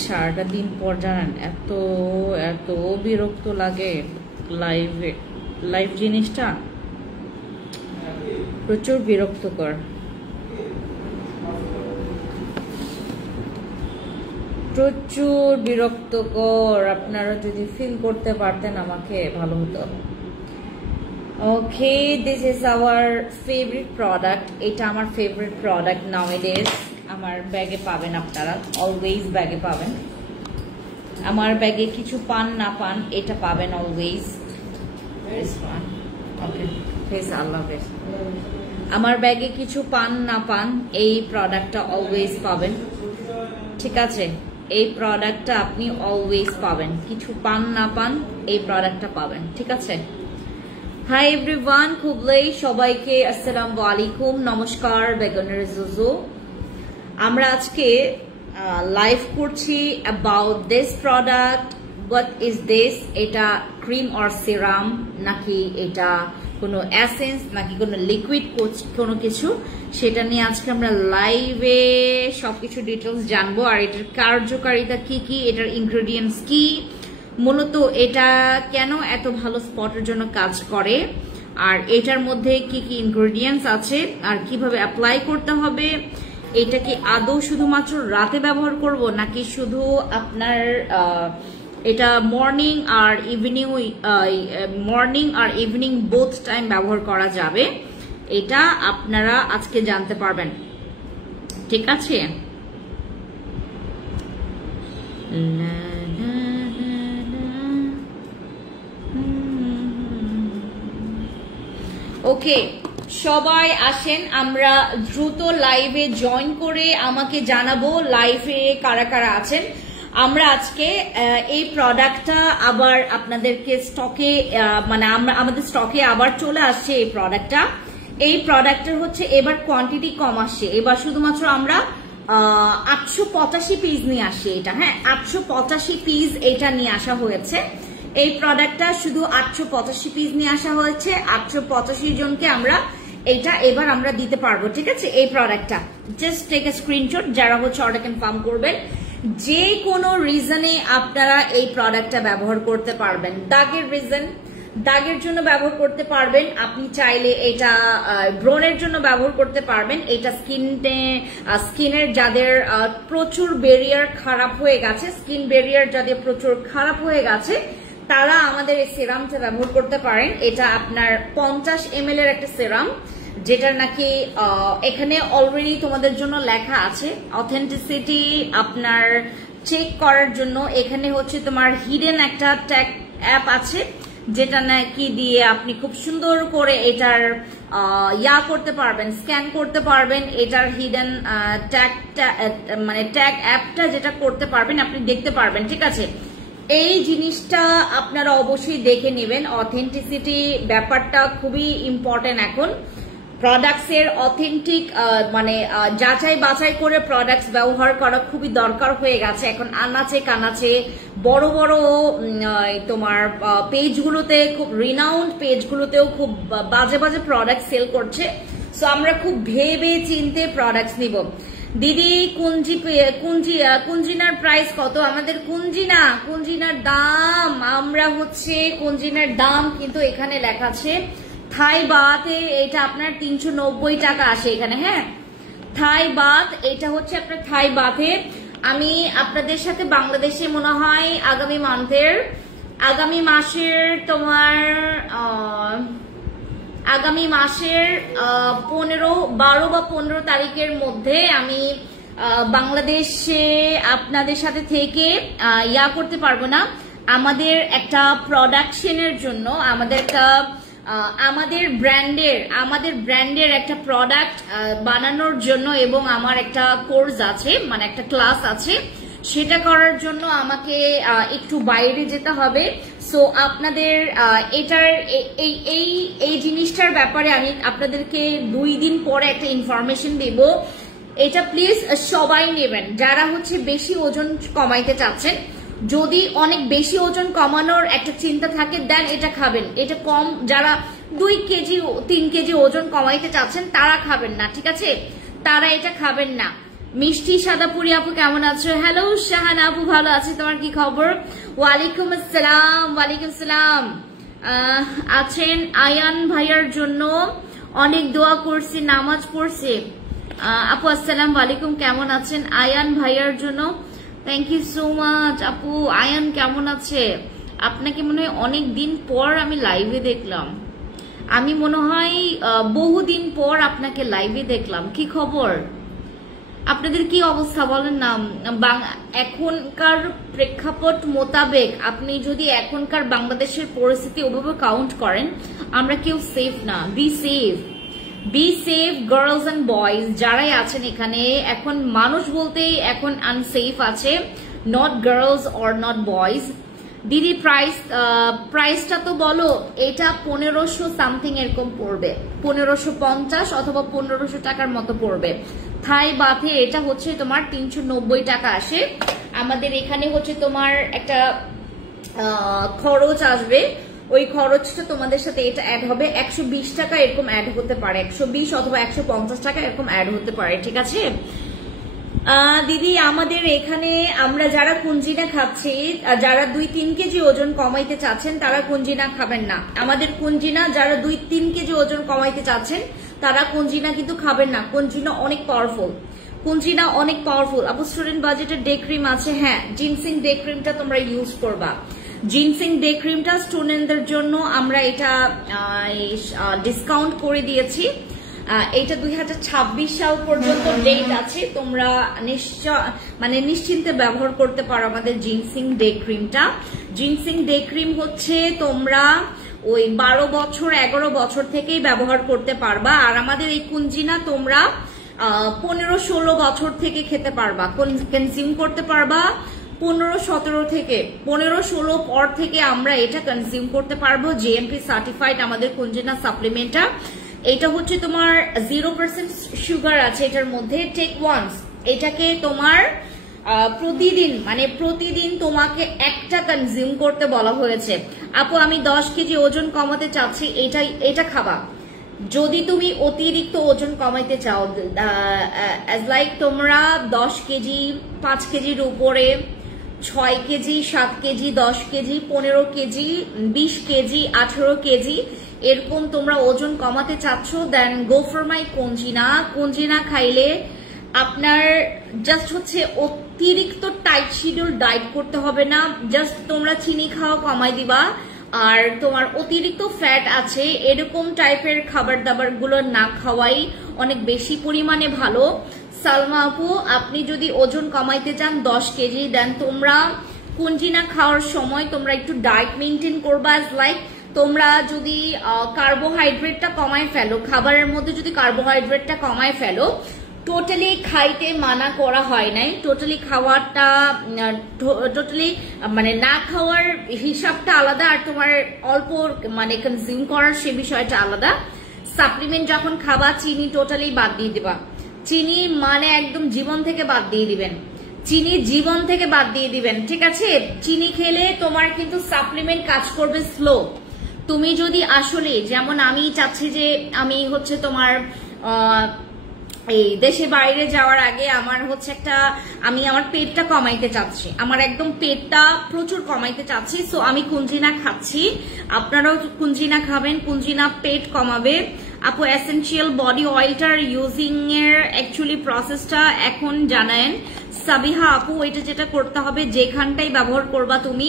সারাটা দিন পর জানেন এত এত বিরক্ত লাগে লাইভ জিনিসটা প্রচুর বিরক্তকর। প্রচুর বিরক্তকর। আপনারা যদি ফিল করতে পারতেন আমাকে ভালো হতো। Okay, this is our favourite product. এটা আমার ফেভারিট প্রোডাক্ট নাওএডেজ। আমার ব্যাগে পাবেন, আপনারা অলওয়েজ ব্যাগে পাবেন। আমার ব্যাগে কিছু পান না পান এটা পাবেন অলওয়েজ। ওকে, প্লিজ আল্লাহ হাফেজ। আমার ব্যাগে কিছু পান না পান এই প্রোডাক্টটা অলওয়েজ পাবেন, ঠিক আছে? এই প্রোডাক্টটা আপনি অলওয়েজ পাবেন, কিছু পান না পান এই প্রোডাক্টটা পাবেন, ঠিক আছে? হাই এভরিওয়ান, খুবলেই সবাইকে আসসালামু আলাইকুম, নমস্কার, বেগনের জুজু। আমরা আজকে লাইভ করছি about this product. What is this? এটা ক্রিম অর সিরাম নাকি এটা কোনো এসেন্স নাকি কোনো লিকুইড কোনো কিছু, সেটা নিয়ে আজকে আমরা লাইভে সবকিছু ডিটেলস জানবো। আর এটার কার্যকারিতা কি কি, এটার ইনগ্রেডিয়েন্টস কি, মূলত এটা কেন এত ভালো স্পটের জন্য কাজ করে, আর এটার মধ্যে কি কি ইনগ্রেডিয়েন্টস আছে, আর কিভাবে অ্যাপ্লাই করতে হবে, এটা কি আদৌ শুধুমাত্র রাতে ব্যবহার করব নাকি শুধু আপনার এটা মর্নিং আর ইভিনিং বোথ টাইম ব্যবহার করা যাবে, এটা আপনারা আজকে জানতে পারবেন, ঠিক আছে? ওকে, সবাই আসেন, আমরা দ্রুত লাইভে জয়েন করে আমাকে জানাবো লাইভে কারা কারা আছেন। আমরা আজকে এই প্রোডাক্টটা আবার আপনাদেরকে স্টকে মানে আমাদের স্টকে আবার চলে আসছে এই প্রোডাক্টটা। এই প্রোডাক্টের হচ্ছে এবার কোয়ান্টিটি কম আসছে, এবার শুধুমাত্র আমরা 885 পিস নিয়ে আসি এটা। হ্যাঁ, 885 পিস এটা নিয়ে আসা হয়েছে। এই প্রোডাক্টটা শুধু 885 পিস নিয়ে আসা হয়েছে। 885 জনকে আমরা এটা এবার আমরা দিতে পারবো, ঠিক আছে? এই প্রোডাক্টটা জাস্ট টেক এ স্ক্রিনশট যারা হচ্ছে অর্ডার কনফার্ম করবেন। যে কোনো রিজনে আপনারা এই প্রোডাক্টটা ব্যবহার করতে পারবেন। দাগের জন্য ব্যবহার করতে পারবেন, আপনি চাইলে এটা ব্রণের জন্য ব্যবহার করতে পারবেন। এটা স্কিনের যাদের প্রচুর ব্যারিয়ার খারাপ হয়ে গেছে, স্কিন ব্যারিয়ার যাদের প্রচুর খারাপ হয়ে গেছে, তারা আমাদের এই সিরামটা ব্যবহার করতে পারেন। এটা আপনার 50 ml এর একটা সিরাম, যেটা নাকি এখানে অলরেডি তোমাদের জন্য লেখা আছে অথেন্টিসিটি আপনার চেক করার জন্য। এখানে হচ্ছে তোমার হিডেন একটা ট্যাগ অ্যাপ আছে, যেটা নাকি দিয়ে আপনি খুব সুন্দর করে এটার করতে পারবেন, স্ক্যান করতে পারবেন। এটার হিডেন মানে ট্যাগ অ্যাপটা যেটা করতে পারবেন আপনি দেখতে পারবেন, ঠিক আছে? এই জিনিসটা আপনারা অবশ্যই দেখে নেবেন। অথেন্টিসিটি ব্যাপারটা খুবই ইম্পর্টেন্ট এখন। প্রোডাক্টস এর অথেন্টিক মানে যাচাই বাছাই করে প্রোডাক্টস ব্যবহার করা খুবই দরকার হয়ে গেছে এখন। আনাচে কানাচে বড় বড় তোমার পেজগুলোতে, খুব রিনাউন্ড পেজগুলোতেও খুব বাজে বাজে প্রোডাক্ট সেল করছে। সো আমরা খুব ভেবে চিনতে প্রোডাক্টস নিব। দিদি কুঞ্জিনার প্রাইস কত? আমাদের কুঞ্জিনার দাম, আমরা হচ্ছে কুঞ্জিনার দাম কিন্তু এখানে লেখা আছে থাই বাতে, এটা আপনার 390 টাকা আসে এখানে। হ্যাঁ, থাই বাত, এটা হচ্ছে আপনার থাই বাতে। আমি আপনাদের সাথে বাংলাদেশে মনে হয় আগামী মাসের তোমার আগামী মাসের 12 বা 15 তারিখের মধ্যে আমি বাংলাদেশে আপনাদের সাথে থেকে করতে পারবো না। আমাদের একটা প্রোডাকশনের জন্য আমাদের ব্র্যান্ডের একটা প্রোডাক্ট বানানোর জন্য, এবং আমার একটা কোর্স আছে, মানে একটা ক্লাস আছে, সেটা করার জন্য আমাকে একটু বাইরে যেতে হবে। সো আপনাদের এটার এই জিনিসটার ব্যাপারে আমি আপনাদেরকে 2 দিন পরে একটা ইনফরমেশন দেব। এটা প্লিজ সবাই নেবেন যারা হচ্ছে বেশি ওজন কমাইতে চাচ্ছেন। যদি অনেক বেশি ওজন কমানোর একটা চিন্তা থাকে দেন এটা খাবেন। এটা কম, যারা 2 কেজি 3 কেজি ওজন কমাইতে চাচ্ছেন তারা খাবেন না, ঠিক আছে? তারা এটা খাবেন না। মিষ্টি সাদাপুরি আপু কেমন আছো? হ্যালো শাহানা আপু, ভালো আছি, তোমার কি খবর? ওয়ালাইকুম আসসালাম। ওয়ালাইকুম আসসালাম। আছেন আয়ান ভাইয়ার জন্য অনেক দোয়া করছি, নামাজ পড়ছে। আপু আসসালামু আলাইকুম, কেমন আছেন? আয়ান ভাইয়ার জন্য থ্যাংক ইউ সো মাচ। আপু আয়ান কেমন আছে? আপনাকে মনে হয় অনেক দিন পর আমি লাইভে দেখলাম, আমি মনে হয় বহুদিন পর আপনাকে লাইভে দেখলাম। কি খবর? আপনাদের কি অবস্থা বলেন না? এখনকার প্রেক্ষাপট মোতাবেক আপনি যদি এখনকার বাংলাদেশের পরিস্থিতি ওভাবে কাউন্ট করেন, আমরা কেউ সেফ না। Be safe, be safe girls and boys যারাই আছেন এখানে। এখন মানুষ বলতেই এখন আনসেফ আছে, not girls or not boys. দিদি প্রাইসটা তো বলো। এটা 1500 সামথিং এরকম পড়বে, 1550 অথবা 1500 টাকার মতো পড়বে। থাই বাথে এটা হচ্ছে তোমার 390 টাকা আসে। আমাদের এখানে হচ্ছে তোমার একটা খরচ আসবে, ওই খরচটা তোমাদের সাথে এটা অ্যাড হবে। 120 টাকা এরকম অ্যাড হতে পারে, 120 অথবা 150 টাকা এরকম অ্যাড হতে পারে, ঠিক আছে? দিদি আমাদের এখানে আমরা যারা কুঞ্জিনা খাচ্ছি, যারা 2-3 কেজি ওজন কমাইতে চাচ্ছেন তারা কুঞ্জিনা খাবেন না। আমাদের কুঞ্জিনা যারা 2-3 কেজি ওজন কমাইতে চাচ্ছেন তারা কুঞ্জিনা কিন্তু খাবেন না। কুঞ্জিনা অনেক পাওয়ারফুল, কুঞ্জিনা অনেক পাওয়ারফুল। আপু স্টুডেন্ট বাজেটের ডে ক্রিম আছে? হ্যাঁ, জিনসিং ডে ক্রিমটা তোমরা ইউজ করবা। জিনসিং ডে ক্রিমটা স্টুডেন্টদের জন্য আমরা এটা ডিসকাউন্ট করে দিয়েছি। এইটা 2026 সাল পর্যন্ত ডেট আছে, তোমরা নিশ্চিন্তে ব্যবহার করতে পারো আমাদের জিনসিং ডে ক্রিমটা। জিনসিং ডে ক্রিম হচ্ছে তোমরা ওই 12 বছর 11 বছর থেকেই ব্যবহার করতে পারবা। আর আমাদের এই কুঞ্জিনা তোমরা 15-16 বছর থেকে খেতে পারবা, কনজিউম করতে পারবা। 15-17 থেকে 15-16 পর থেকে আমরা এটা কনজিউম করতে পারবো। জিএমপি সার্টিফাইড আমাদের কুঞ্জিনা সাপ্লিমেন্টটা। এটা হচ্ছে তোমার 0% সুগার আছে এটার মধ্যে। টেক ওয়ান্স, এটাকে তোমার প্রতিদিন তোমাকে একটা কনজিউম করতে বলা হয়েছে। আপু আমি 10 কেজি ওজন কমাতে চাচ্ছি, এটা খাবা। যদি তুমি অতিরিক্ত ওজন কমাইতে চাও, লাইক তোমরা 10 কেজি, 5 কেজির উপরে, 6 KG, 7 KG, 10 KG, 15 KG, 20 KG, 18 KG এরকম তোমরা ওজন কমাতে চাচ্ছ, দেন গো ফর মাই কুঞ্জিনা। কুঞ্জিনা খাইলে আপনার জাস্ট হচ্ছে অতিরিক্ত টাইট শিডিউল ডায়েট করতে হবে না, জাস্ট তোমরা চিনি খাওয়া কমাই দিবা। আর তোমার অতিরিক্ত ফ্যাট আছে এরকম টাইপের খাবার দাবার গুলো না খাওয়াই অনেক বেশি পরিমাণে ভালো। সালমা আপু আপনি যদি ওজন কমাইতে চান 10 কেজি, দেন তোমরা কুঞ্জিনা খাওয়ার সময় তোমরা একটু ডায়েট মেনটেন করবা। লাইক তোমরা যদি কার্বোহাইড্রেটটা কমায় ফেলো, খাবারের মধ্যে যদি কার্বোহাইড্রেটটা কমায় ফেলো, টোটালি খাইতে মানা করা হয় নাই, টোটালি খাওয়াটা না খাওয়ার হিসাবটা আলাদা, আর তোমার অল্প কনজিউম করার সে বিষয়টা আলাদা। সাপ্লিমেন্ট যখন খাবা চিনি টোটালি বাদ দিয়ে দিবা, চিনি একদম জীবন থেকে বাদ দিয়ে দিবেন, চিনি জীবন থেকে বাদ দিয়ে দিবেন, ঠিক আছে? চিনি খেলে তোমার কিন্তু সাপ্লিমেন্ট কাজ করবে স্লো। তুমি যদি আসলে যেমন আমি চাচ্ছি যে আমি হচ্ছে তোমার এই দেশে বাইরে যাওয়ার আগে আমার হচ্ছে আমি আমার পেটটা কমাইতে চাচ্ছি, আমার একদম পেটটা প্রচুর কমাইতে চাচ্ছি, সো আমি কুঞ্জিনা খাচ্ছি। আপনারাও কুঞ্জিনা খাবেন, কুঞ্জিনা পেট কমাবে। আপু এসেনশিয়াল বডি অয়েলটার ইউজিং এর অ্যাকচুয়ালি প্রসেসটা এখন জানেন? সাবিহা আপু ওইটা যেটা করতে হবে, যেখানটাই ব্যবহার করবা তুমি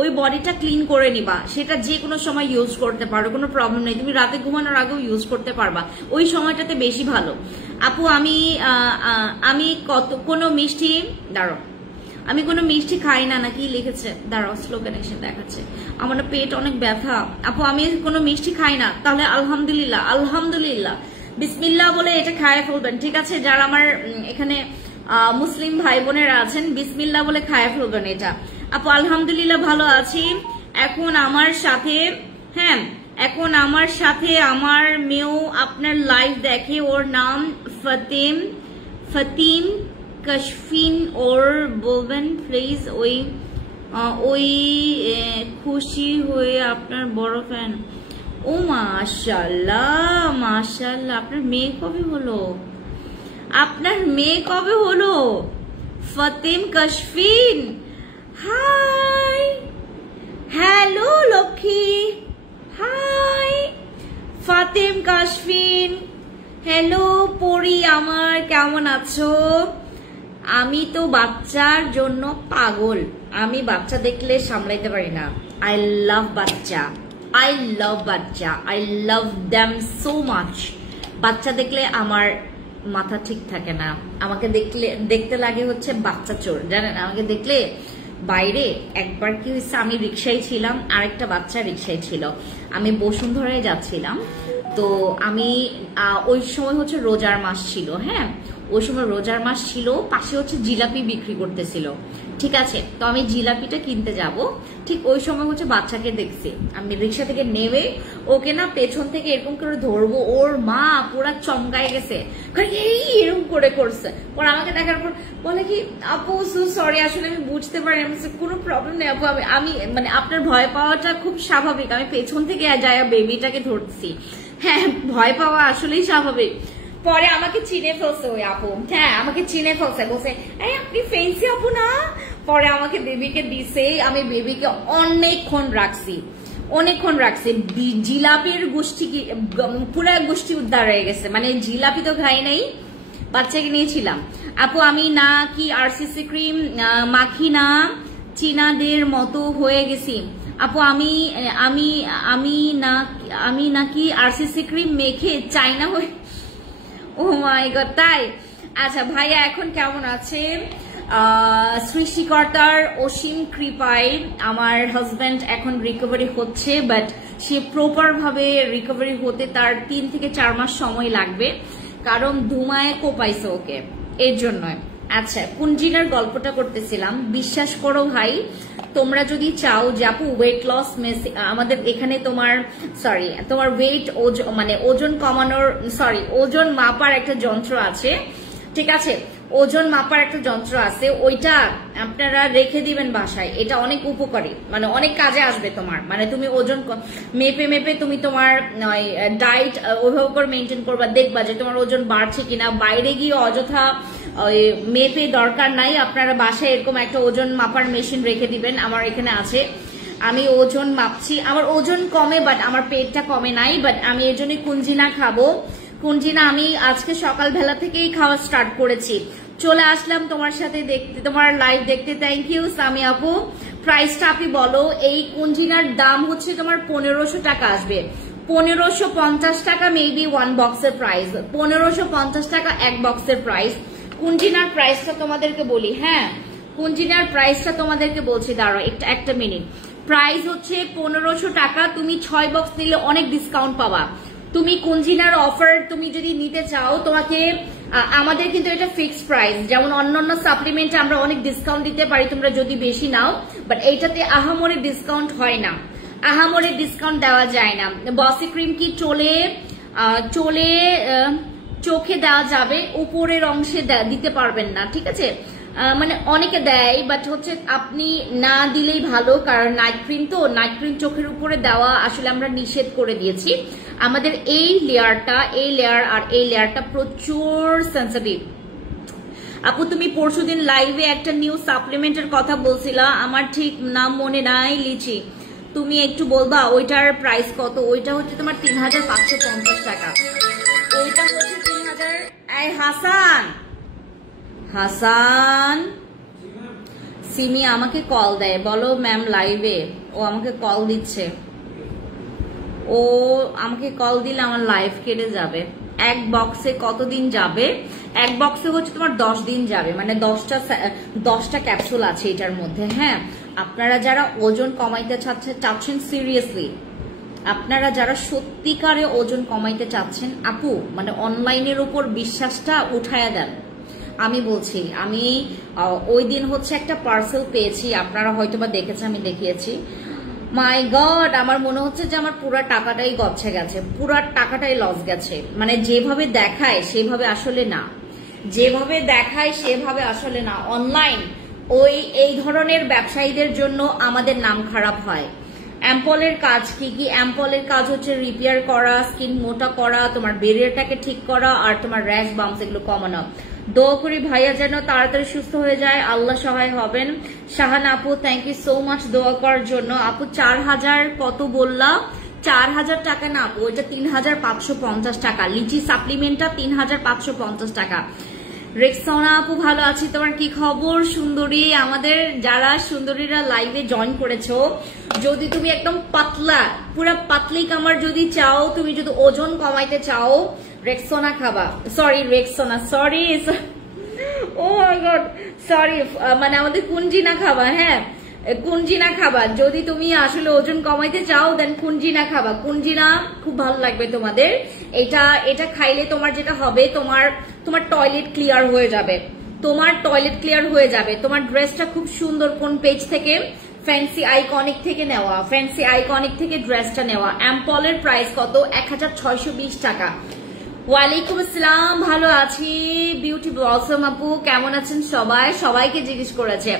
ওই বডিটা ক্লিন করে নিবা, সেটা যে কোনো সময় ইউজ করতে পারো, কোনো প্রবলেম নেই। তুমি রাতে ঘুমানোর আগেও ইউজ করতে পারবা, ওই সময়টাতে বেশি ভালো। আপু আমি কোনো মিষ্টি আমি কোনো মিষ্টি খাই না, নাকি লিখেছে? দাঁড়াও, স্লোগান এসে দেখাচ্ছে, আমার পেট অনেক ব্যথা। আপু আমি কোনো মিষ্টি খাই না, তাহলে আলহামদুলিল্লাহ আলহামদুলিল্লাহ বিসমিল্লাহ বলে এটা খায় ফেলবেন, ঠিক আছে? যারা আমার এখানে মুসলিম ভাই বোনেরা আছেন, বিসমিল্লাহ বলে খায় ফেলবেন এটা। আপু আলহামদুলিল্লাহ ভালো আছি। এখন আমার সাথে আমার মেয়েও আপনার লাইভ দেখে, ওর নাম ফতিম কশফিন, ওর বলবেন প্লিজ। ওই খুশি হয়ে আপনার বড় ফ্যান। ও মাশাআল্লাহ মাশাআল্লাহ, আপনার মেয়ে কবে হলো? আপনার মেয়ে কবে হলো? Fatim Kashfin, hi, hello Lakshmi, hi Fatim Kashfin, hello পরি আমার, কেমন আছো? আমি তো বাচ্চার জন্য পাগল, আমি বাচ্চা দেখলে সামলাইতে পারি না। আই লাভ বাচ্চা, আই লাভ বাচ্চা, I love them so much. বাচ্চা দেখলে আমার মাথা ঠিক থাকে না, আমাকে দেখতে লাগে হচ্ছে বাচ্চা চোর, জানেন? আমাকে দেখলে বাইরে একবার কি হয়েছে, আমি রিক্সায় ছিলাম, আরেকটা বাচ্চা রিক্সায় ছিল, আমি বসুন্ধরায় যাচ্ছিলাম, তো আমি ওই সময় হচ্ছে রোজার মাস ছিল, হ্যাঁ ওই সময় রোজার মাস ছিল, পাশে হচ্ছে জিলাপি বিক্রি করতেছিল, ঠিক আছে? তো আমি জিলাপিটা কিনতে যাব, ঠিক ওই সময় হচ্ছে বাচ্চাকে দেখছি, আমি রিক্সা থেকে নেমে ওকে না পেছন থেকে এরকম করে ধরবো, ওর মা পুরা চমকায় গেছে, এই এরকম করে করছে। পর আমাকে দেখার পর বলে কি, আপু সরি, আসলে আমি বুঝতে পারি, কোনো প্রবলেম নেই আপু, আমি মানে আপনার ভয় পাওয়াটা খুব স্বাভাবিক, আমি পেছন থেকে যায় বেবিটাকে ধরছি, হ্যাঁ ভয় পাওয়া আসলেই স্বাভাবিক। পরে আমাকে চিনে ফেলছে ওই আপু, হ্যাঁ আমাকে চিনে ফেলছে, বলছে এই আপনি ফেন্সি আপু না। পরে আমাকে বেবিকে দিছে, আমি বেবিকে অনেকক্ষণ রাখছি, জিলাপির গোষ্ঠী কি পুরা গোষ্ঠী উদ্ধার হয়ে গেছে, মানে জিলাপি তো খাই নাই, বাচ্চাকে নিয়েছিলাম। আপু আমি না কি আরসিসি ক্রিম মাখি না, চীনাদের মতো হয়ে গেছি আপু, আমি নাকি আরসিসি ক্রিম মেখে চাইনা হয়ে, ও মাই গড, তাই? আচ্ছা ভাইয়া এখন কেমন আছেন? সৃষ্টিকর্তার অসীম কৃপায় আমার হাজব্যান্ড এখন রিকভারি হচ্ছে, বাট সে প্রপার ভাবে রিকভারি হতে তার 3 থেকে 4 মাস সময় লাগবে, কারণ ধুমায় কোপাইছে ওকে, এর জন্য। আচ্ছা কুঞ্জিনার গল্পটা করতেছিলাম, বিশ্বাস করো ভাই, তোমরা যদি চাও যে আপু ওয়েট লস আমাদের এখানে তোমার ওয়েট মানে ওজন কমানোর ওজন মাপার একটা যন্ত্র আছে, ঠিক আছে? ওজন মাপার একটা যন্ত্র আছে, ওইটা আপনারা রেখে দিবেন বাসায়, এটা অনেক উপকারী, মানে অনেক কাজে আসবে তোমার, মানে তুমি ওজন মেপে তুমি তোমার ডায়েট ওইভাবে করে মেনটেন করবা, দেখবা যে তোমার ওজন বাড়ছে কিনা, বাইরে গিয়ে অযথা মেপে দরকার নাই, আপনারা বাসায় এরকম একটা ওজন মাপার মেশিন রেখে দিবেন, আমার এখানে আছে, আমি ওজন মাপছি, আমার ওজন কমে বাট আমার পেটটা কমে নাই, বাট আমি এর জন্য কুঞ্জিনা খাবো, কুঞ্জিনা আমি আজকে সকালবেলা থেকেই খাওয়া স্টার্ট করেছি, চলে আসলাম তোমার সাথে দেখতে, তোমার লাইভ দেখতে, থ্যাংক ইউ সামি আপু। প্রাইসটা আপনি বলো, এই কুঞ্জিনার দাম হচ্ছে তোমার 1500 টাকা আসবে, 1550 টাকা মেবি ওয়ান বক্সের প্রাইস, 1550 টাকা এক বক্সের প্রাইস। কুঞ্জিনার প্রাইসটা তোমাদেরকে বলি, হ্যাঁ কুঞ্জিনার প্রাইসটা তোমাদেরকে বলছি, দাঁড়াও একটা মিনিট, প্রাইস হচ্ছে 1500 টাকা, তুমি 6 বক্স নিলে অনেক ডিসকাউন্ট পাবা, তুমি কুঞ্জিনার অফার তুমি যদি নিতে চাও তোমাকে, আমাদের কিন্তু এটা ফিক্সড প্রাইস, যেমন অন্যান্য সাপ্লিমেন্টে আমরা অনেক ডিসকাউন্ট দিতে পারি তোমরা যদি বেশি নাও, বাট এইটাতে আহামরি ডিসকাউন্ট হয় না, আহামরি ডিসকাউন্ট দেওয়া যায় না। বসি ক্রিম কি চলে চোখে দেওয়া যাবে, উপরের অংশে দিতে পারবেন না, ঠিক আছে? মানে অনেকে দেয়, বাট হচ্ছে আপনি না দিলেই ভালো, কারণ নাইট ক্রিম তো, নাইট ক্রিম চোখের উপরে দেওয়া আসলে আমরা নিষেধ করে দিয়েছি। আমাদের এই লেয়ারটা প্রচুর সেন্সিটিভ। আপু তুমি পরশুদিন লাইভে একটা নিউ সাপ্লিমেন্টের কথা বলছিলা, আমার ঠিক নাম মনে নাই, লিচি, তুমি একটু বলবা ওইটার প্রাইস কত? ওইটা হচ্ছে তোমার 3550 টাকা, ওইটা হচ্ছে 3000। এই হাসান সিমি আমাকে কল দেয়, বলো ম্যাম লাইভে, ও আমাকে কল দিচ্ছে, ও আমাকে কল দিলে আমার লাইভ কেটে যাবে। এক বক্সে কতদিন যাবে? এক বক্সে হচ্ছে তোমার 10 দিন যাবে, মানে 10টা ক্যাপসুল আছে এটার মধ্যে, হ্যাঁ। আপনারা যারা ওজন কমাইতে চাচ্ছেন সিরিয়াসলি, আপনারা যারা সত্যিকারে ওজন কমাইতে চাচ্ছেন, আপু মানে অনলাইনের উপর বিশ্বাসটা উঠায়া দেন। আমি বলছি, আমি ওই দিন হচ্ছে একটা পার্সেল পেয়েছি, আপনারা হয়তোবা দেখেছেন, আমি দেখিয়েছি, মাই গড, আমার মনে হচ্ছে যে আমার পুরো টাকাটাই গচ্ছে গেছে, পুরো টাকাটাই লস গেছে, মানে যেভাবে দেখায় সেভাবে আসলে না, যেভাবে দেখায় সেভাবে আসলে না। অনলাইন এই ধরনের ব্যবসায়ীদের জন্য আমাদের নাম খারাপ হয়, অ্যাম্পলের কাজ কি কি? অ্যাম্পলের কাজ হচ্ছে রিপেয়ার করা, স্কিন মোটা করা, তোমার বেরিয়ারটাকে ঠিক করা, আর তোমার র্যাশ বাম্পস এগুলো কমানো। দোয়া করি ভাইয়া যেন তাড়াতাড়ি সুস্থ হয়ে যায়, আল্লাহ সহায় হবেন। শাহানা আপু থ্যাংক ইউ সো মাচ দোয়া করার জন্য। আপু 4000 কত বললাম? 4000 টাকা না আপু, ওইটা 3550 টাকা। লিচি সাপ্লিমেন্টটা 3550 টাকা। রেক্সনা আপু ভালো আছি, তোমার কি খবর সুন্দরী? আমাদের যারা সুন্দরীরা লাইভে জয়েন করেছো, যদি তুমি একদম পাতলা, পুরা পাতলি কামার যদি চাও, তুমি যদি ওজন কমাইতে চাও, রেক্সোনা খাবা। সরি রেক্সোনা, সরি, ও মাই গড, সরি, মানে আমাদের কুঞ্জিনা খাবা। হ্যাঁ, কুঞ্জিনা খাবা। যদি তুমি আসলে ওজন কমাইতে চাও দেন কুঞ্জিনা খাবা। কুঞ্জিনা খুব ভালো লাগবে তোমাদের। এটা খাইলে তোমার যেটা হবে, তোমার টয়লেট ক্লিয়ার হয়ে যাবে, তোমার টয়লেট ক্লিয়ার হয়ে যাবে। তোমার ড্রেসটা খুব সুন্দর। কোন পেজ থেকে? ফ্যান্সি আইকনিক থেকে নেওয়া, ফ্যান্সি আইকনিক থেকে ড্রেসটা নেওয়া। অ্যাম্পলের প্রাইস কত? 1620 টাকা। ওয়ালাইকুম আসসালাম, ভালো আছি। বিউটি ব্লসম আপু কেমন আছেন সবাই? সবাইকে জিজ্ঞেস করেছে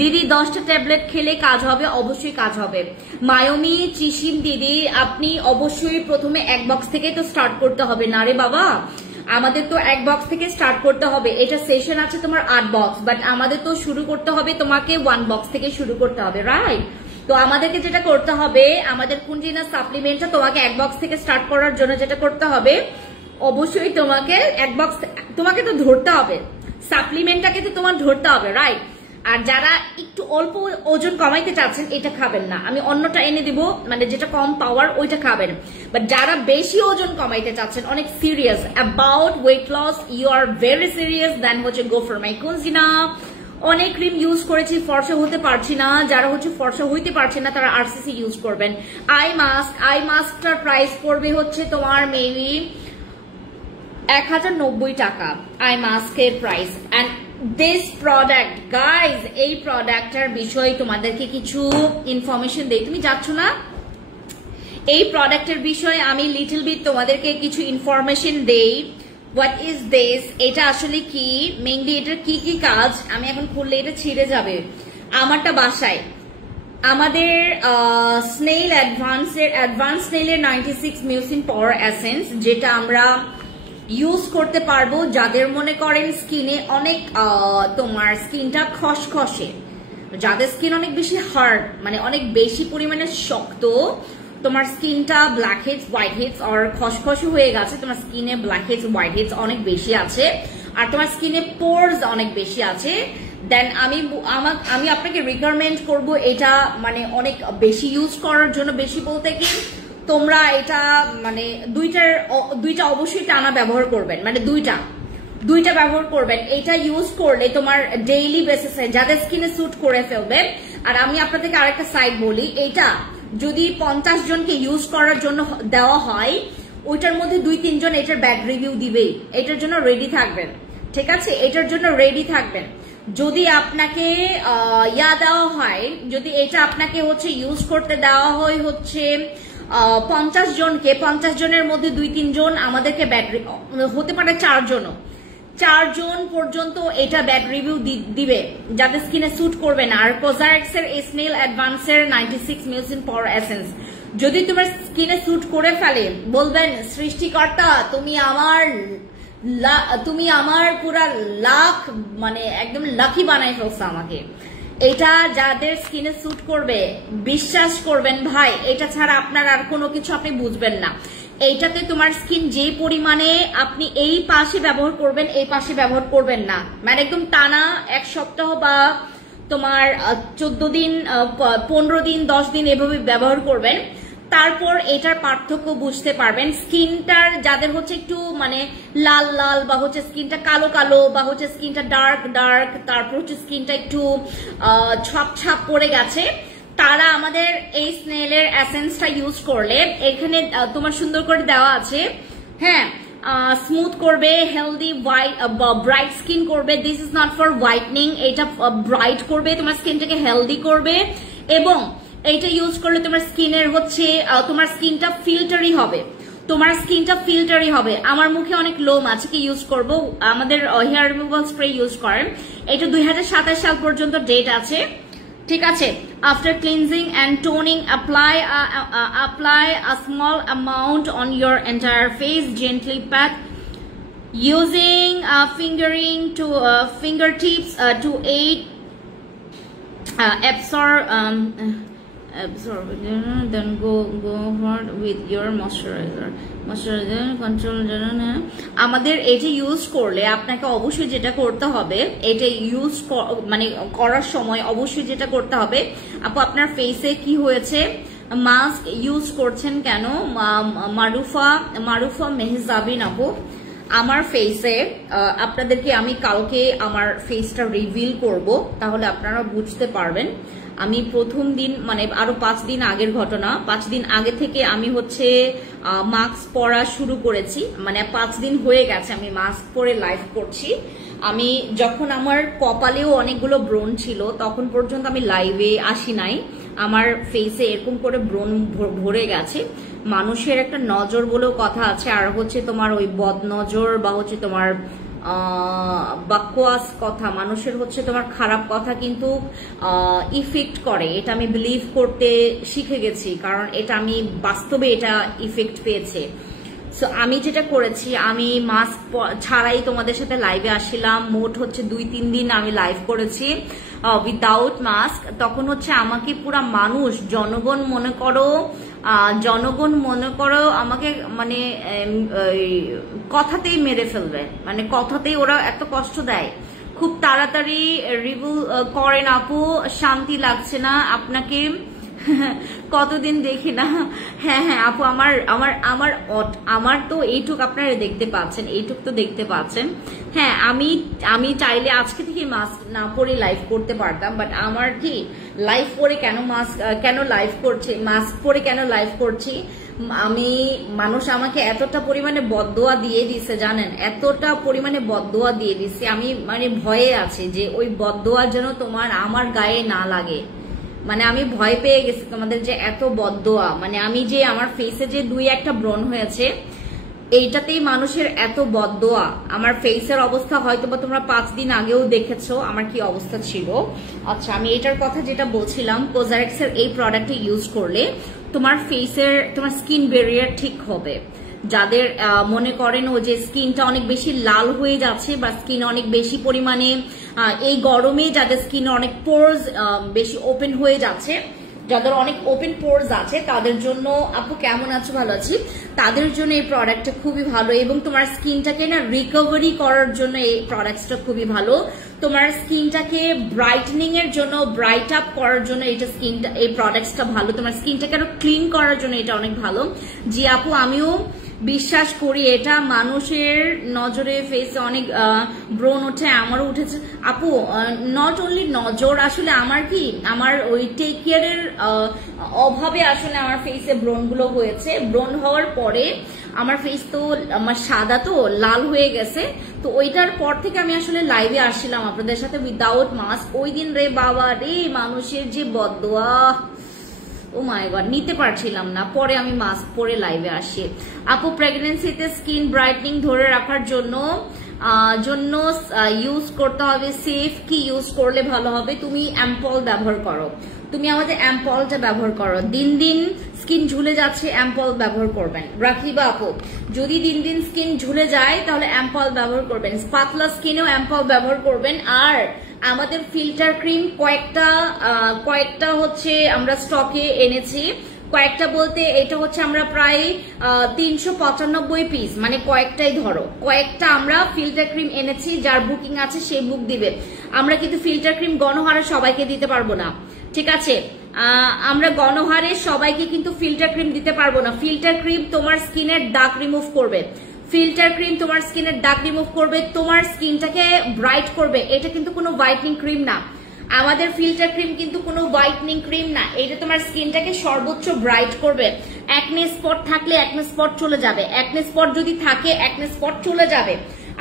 দিদি 10টা ট্যাবলেট খেলে কাজ হবে? অবশ্যই কাজ হবে। মায়োমি চিসিম দিদি, আপনি অবশ্যই প্রথমে 1 বক্স থেকে তো স্টার্ট করতে হবে না রে বাবা, আমাদের তো 1 বক্স থেকে স্টার্ট করতে হবে। এটা সেশন আছে তোমার 8 বক্স, বাট আমাদের তো শুরু করতে হবে, তোমাকে 1 বক্স থেকে শুরু করতে হবে, রাইট? তো আমাদেরকে যেটা করতে হবে, আমাদের কুঞ্জিনা সাপ্লিমেন্টটা তোমাকে 1 বক্স থেকে স্টার্ট করার জন্য যেটা করতে হবে, অবশ্যই তোমাকে 1 বক্স তোমাকে তো ধরতে হবে, সাপ্লিমেন্টটাকে তো তোমার ধরতে হবে, রাইট? আর যারা একটু অল্প ওজন কমাইতে চাচ্ছেন এটা খাবেন না, আমি অন্যটা এনে দিব, মানে যেটা কম পাওয়ার ওইটা খাবেন। বাট যারা বেশি ওজন কমাইতে চাচ্ছেন, অনেক serious about weight loss, you are very serious, then হচ্ছে গো ফর মাই কুঞ্জিনা। অনেক ক্রিম ইউজ করেছি, ফর্সা হতে পারছি না। যারা হচ্ছে ফর্সা হইতে পারছে না তারা আরসিসি ইউজ করবেন। আই মাস্কটার প্রাইস পড়বে হচ্ছে তোমার মেবি 1090 টাকা আই মাস্কের price. And this product guys, এই প্রোডাক্টটার বিষয়ে তোমাদেরকে কিছু ইনফরমেশন দেই। তুমি যাচ্ছ না? এই প্রোডাক্টের বিষয়ে আমি লিটল বিট তোমাদেরকে কিছু ইনফরমেশন দেই। What is this? এটা আসলে কি, মেইনলি এটার কি কি কাজ, আমি এখন খুললে এটা ছিঁড়ে যাবে। আমারটা বাসায় আমাদের স্নেইল অ্যাডভান্স স্নেইলের 96 মিউসিন পাওয়ার এসেন্স, যেটা আমরা ইউজ করতে পারবো যাদের মনে করেন স্কিনে অনেক তোমার স্কিনটা খসখসে, যাদের স্কিন অনেক বেশি হার্ড, মানে অনেক বেশি পরিমাণে শক্ত, তোমার স্কিনটা black heads white heads are খসখসে হয়ে গেছে, তোমার স্কিনে ব্ল্যাক হেডস হোয়াইট হেডস অনেক বেশি আছে, আর তোমার স্কিনে পোরস অনেক বেশি আছে, দেন আমি আপনাকে রিকমেন্ড করব এটা মানে অনেক বেশি ইউজ করার জন্য। বেশি বলতে কি, তোমরা এটা মানে দুইটা অবশ্যই টানা ব্যবহার করবেন, মানে দুইটা ব্যবহার করবেন। এটা ইউজ করলে তোমার ডেইলি বেসিসে যাদের স্কিনে স্যুট করে ফেলবে। আর আমি আপনাদেরকে আরেকটা সাইড বলি, এটা যদি 50 জনকে ইউজ করার জন্য দেওয়া হয়, ওইটার মধ্যে 2-3 জন এটার ব্যাড রিভিউ দিবেই। এটার জন্য রেডি থাকবেন, ঠিক আছে? এটার জন্য রেডি থাকবেন। যদি আপনাকে দেওয়া হয়, যদি এটা আপনাকে হচ্ছে ইউজ করতে দেওয়া হয় হচ্ছে 50 জনকে, 50 জনের মধ্যে 2-3 জন আমাদেরকে ব্যাটারি, হতে পারে 4 জন পর্যন্ত এটা ব্যাড রিভিউ দিবে যাদের স্কিনে স্যুট করবে না। আর কোজারেক্স এর স্নেল অ্যাডভান্সের 96 মিউসিন পাওয়ার এসেন্স যদি তোমার স্কিনে স্যুট করে ফেলে, বলবেন সৃষ্টিকর্তা তুমি আমার পুরা লাখ, মানে একদম লাকি বানাই ফেলছো আমাকে। এটা যাদের স্কিনে স্যুট করবে, বিশ্বাস করবেন ভাই, এটা ছাড়া আপনার আর কোনো কিছু আপনি বুঝবেন না। এইটাতে তোমার স্কিন যে পরিমাণে আপনি এই পাশে ব্যবহার করবেন, এই পাশে ব্যবহার করবেন না, মানে একদম টানা 1 সপ্তাহ বা তোমার 14 দিন 15 দিন 10 দিন এভাবে ব্যবহার করবেন, তারপর এটার পার্থক্য বুঝতে পারবেন। স্কিনটার যাদের হচ্ছে একটু মানে লাল লাল বা হচ্ছে স্কিনটা কালো কালো বা হচ্ছে স্কিনটা ডার্ক, তারপর হচ্ছে স্কিনটা একটু ছাপ পড়ে গেছে, তারা আমাদের এই স্নেলের এসেন্সটা ইউজ করলে, এখানে তোমার সুন্দর করে দেওয়া আছে, হ্যাঁ, স্মুথ করবে, হেলদি ব্রাইট স্কিন করবে। This is not for whitening, এটা ব্রাইট করবে, তোমার স্কিনটাকে হেলদি করবে, এবং এইটা ইউজ করলে তোমার স্কিনের হচ্ছে তোমার স্কিনটা ফিল্টারি হবে, তোমার স্কিনটা ফিল্টারি হবে। আমার মুখে অনেক লোম আছে, কি ইউজ করব, আমাদের হেয়ার রিমুভাল স্প্রে ইউজ করেন। এটা 2027 সাল পর্যন্ত ডেট আছে, ঠিক আছে। After cleansing and toning, apply a small amount on your entire face. Gently pat using fingertips to aid absorb. Then go forward with your moisturizer control. আমাদের এটা use করলে আপনাকে অবশ্যই যেটা করতে হবে, এটা ইউজ মানে করার সময় অবশ্যই যেটা করতে হবে, আপু আপনার ফেসে কি হয়েছে, মাস্ক ইউজ করছেন কেন? মারুফা মেহজাবিন আপু, আমার ফেসে আপনাদেরকে আমি কালকে আমার ফেসটা রিভিল করব, তাহলে আপনারা বুঝতে পারবেন। আমি প্রথম দিন মানে আরো 5 দিন আগের ঘটনা, 5 দিন আগে থেকে আমি হচ্ছে মাস্ক পরা শুরু করেছি, মানে 5 দিন হয়ে গেছে আমি মাস্ক পরে লাইভ করছি। আমি যখন আমার কপালেও অনেকগুলো ব্রণ ছিল তখন পর্যন্ত আমি লাইভে আসি নাই, আমার ফেসে এরকম করে ব্রণ ভরে গেছে। মানুষের একটা নজর বলেও কথা আছে, আর হচ্ছে তোমার ওই বদনজর বা হচ্ছে তোমার বাকওয়াস কথা, মানুষের হচ্ছে তোমার খারাপ কথা কিন্তু ইফেক্ট করে, এটা আমি বিলিভ করতে শিখে গেছি, কারণ এটা আমি বাস্তবে এটা ইফেক্ট পেয়েছে। সো আমি যেটা করেছি, আমি মাস্ক ছাড়াই তোমাদের সাথে লাইভে আসছিলাম, মোট হচ্ছে 2-3 দিন আমি লাইভ করেছি উইদাউট মাস্ক। তখন হচ্ছে আমাকে পুরা মানুষ জনগণ মনে করো আমাকে মানে কথাতেই মেরে ফেলবে, মানে কথাতেই ওরা এত কষ্ট দেয়, খুব তাড়াতাড়ি রিভিউ করেন আপু, শান্তি লাগছে না আপনাকে কতদিন দেখি না। হ্যাঁ হ্যাঁ আপু, আমার তো এইটুক আপনারা দেখতে পাচ্ছেন, এইটুক তো দেখতে পাচ্ছেন। হ্যাঁ আমি চাইলে আজকে থেকে মাস্ক না পরে লাইভ করতে পারতাম, বাট আমার কি লাইভ পরে কেন লাইভ করছি, মাস্ক পরে কেন লাইভ করছি, মানুষ আমাকে এতটা পরিমাণে বদদোয়া দিয়ে দিছে জানেন, এতটা পরিমাণে বদদোয়া দিয়ে দিছে, আমি মানে ভয়ে আছি যে ওই বদদোয়া যেন আমার গায়ে না লাগে। মানে আমি ভয় পেয়ে গেছি তোমাদের যে এত বদদোয়া, মানে আমি যে আমার ফেসে যে 2-1টা ব্রণ হয়েছে এইটাতেই মানুষের এত বদদোয়া। আমার ফেসের অবস্থা হয়তো বা তোমরা 5 দিন আগেও দেখেছো আমার কি অবস্থা ছিল। আচ্ছা, আমি এটার কথা যেটা বলছিলাম, কোজারেক্স এর এই প্রোডাক্টটা ইউজ করলে তোমার ফেসের তোমার স্কিন ব্যারিয়ার ঠিক হবে। যাদের মনে করেন ও যে স্কিনটা অনেক বেশি লাল হয়ে যাচ্ছে বা স্কিন অনেক বেশি পরিমাণে এই গরমে যাদের স্কিন অনেক পোরস বেশি ওপেন হয়ে যাচ্ছে, যাদের অনেক ওপেন পোরস আছে তাদের জন্য, আপু কেমন আছো? ভালো আছি। তাদের জন্য এই প্রোডাক্টটা খুবই ভালো, এবং তোমার স্কিনটাকে না রিকভারি করার জন্য এই প্রোডাক্টটা খুবই ভালো। তোমার স্কিনটাকে ব্রাইটনিং এর জন্য, ব্রাইট আপ করার জন্য এই প্রোডাক্টটা ভালো। তোমার স্কিনটাকে আরো ক্লিন করার জন্য এটা অনেক ভালো। জি আপু, আমিও বিশ্বাস করি এটা মানুষের নজরে ফেসে অনেক ব্রণ ওঠে, আমারও উঠেছে আপু। নট অনলি নজর, আসলে আমার ওই টেক কেয়ারের অভাবে আসলে আমার ফেসে ব্রণগুলো হয়েছে। ব্রণ হওয়ার পরে আমার ফেস তো আমার সাদা তো লাল হয়ে গেছে, তো ওইটার পর থেকে আমি আসলে লাইভে আসছিলাম আপনাদের সাথে উইদাউট মাস্ক। ওই দিন রে বাবা রে, মানুষের যে বদদোয়া, ও মাই গড, নিতে পারছিলাম না। পরে আমি মাস্ক পরে লাইভে আসি। আপু, প্রেগন্যান্সিতে স্কিন ব্রাইটনিং ধরে রাখার জন্য ইউজ করতে হবে সেফ। কি ইউজ করলে ভালো হবে? তুমি অ্যাম্পল ব্যবহার করো, তুমি আমাদের অ্যাম্পলটা ব্যবহার করো। দিন দিন স্কিন ঝুলে যাচ্ছে, অ্যাম্পল ব্যবহার করবেন। রাখিবা আপু, যদি দিন দিন স্কিন ঝুলে যায় তাহলে অ্যাম্পল ব্যবহার করবেন, পাতলা স্কিনেও অ্যাম্পল ব্যবহার করবেন। আর আমাদের ফিল্টার ক্রিম কয়েকটা হচ্ছে আমরা স্টকে এনেছি। কয়েকটা বলতে এটা হচ্ছে আমরা প্রায় 395 পিস, মানে কয়েকটাই ধরো, কয়েকটা আমরা ফিল্টার ক্রিম এনেছি। যার বুকিং আছে সেই বুক দিবে। আমরা কিন্তু ফিল্টার ক্রিম গণহারে সবাইকে দিতে পারবো না, ঠিক আছে? আমরা গণহারে সবাইকে কিন্তু ফিল্টার ক্রিম দিতে পারবো না। ফিল্টার ক্রিম তোমার স্কিনের দাগ রিমুভ করবে, ফিল্টার ক্রিম তোমার স্কিনের দাগ রিমুভ করবে, তোমার স্কিনটাকে ব্রাইট করবে। এটা কিন্তু কোনো হোয়াইটনিং ক্রিম না, আমাদের ফিল্টার ক্রিম কিন্তু কোনো হোয়াইটনিং ক্রিম না। এটা তোমার স্কিনটাকে সর্বোচ্চ ব্রাইট করবে। অ্যাকনে স্পট থাকলে অ্যাকনে স্পট চলে যাবে, অ্যাকনে স্পট যদি থাকে অ্যাকনে স্পট চলে যাবে।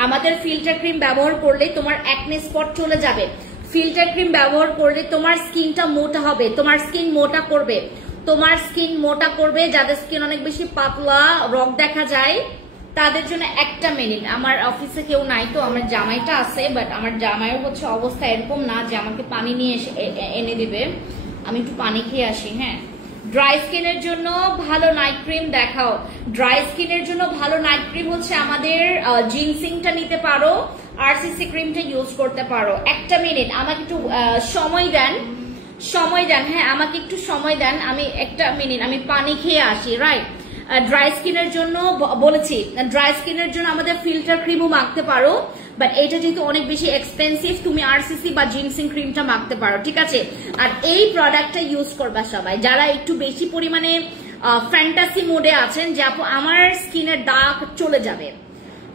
আমাদের ফিল্টার ক্রিম ব্যবহার করলে তোমার অ্যাকনে স্পট চলে যাবে। ফিল্টার ক্রিম ব্যবহার করলে তোমার স্কিনটা মোটা হবে, তোমার স্কিন মোটা করবে, তোমার স্কিন মোটা করবে। যাদের স্কিন অনেক বেশি পাতলা রগ দেখা যায় তাদের জন্য একটা মিনিট, আমার অফিসে কেউ নাই তো, আমার জামাইটা আছে, বাট আমার জামাইয়ের হচ্ছে অবস্থা এরকম না যে আমাকে পানি নিয়ে এনে দিবে। আমি একটু পানি খেয়ে আসি। হ্যাঁ, ড্রাই স্কিনের জন্য ভালো নাইট ক্রিম দেখাও। ড্রাই স্কিনের জন্য ভালো নাইট ক্রিম হচ্ছে আমাদের জিনসিংটা নিতে পারো, আরসিসি ক্রিমটা ইউজ করতে পারো। একটা মিনিট, আমাকে একটু সময় দেন, সময় দেন। হ্যাঁ, আমাকে একটু সময় দেন, আমি একটা মিনিট, আমি পানি খেয়ে আসি। রাইট, ড্রাই স্কিনের জন্য বলেছি, ড্রাই স্কিনের জন্য আমাদের ফিল্টার ক্রিমও মাখতে পারো, বাট এটা যেহেতু অনেক বেশি এক্সপেন্সিভ, তুমি আরসিসি বা জিনসিং ক্রিমটা মাখতে পারো, ঠিক আছে। আর এই প্রোডাক্টটা ইউজ করবা সবাই যারা একটু বেশি পরিমাণে ফ্যান্টাসি মোডে আছেন যে আপু আমার স্কিনের দাগ চলে যাবে,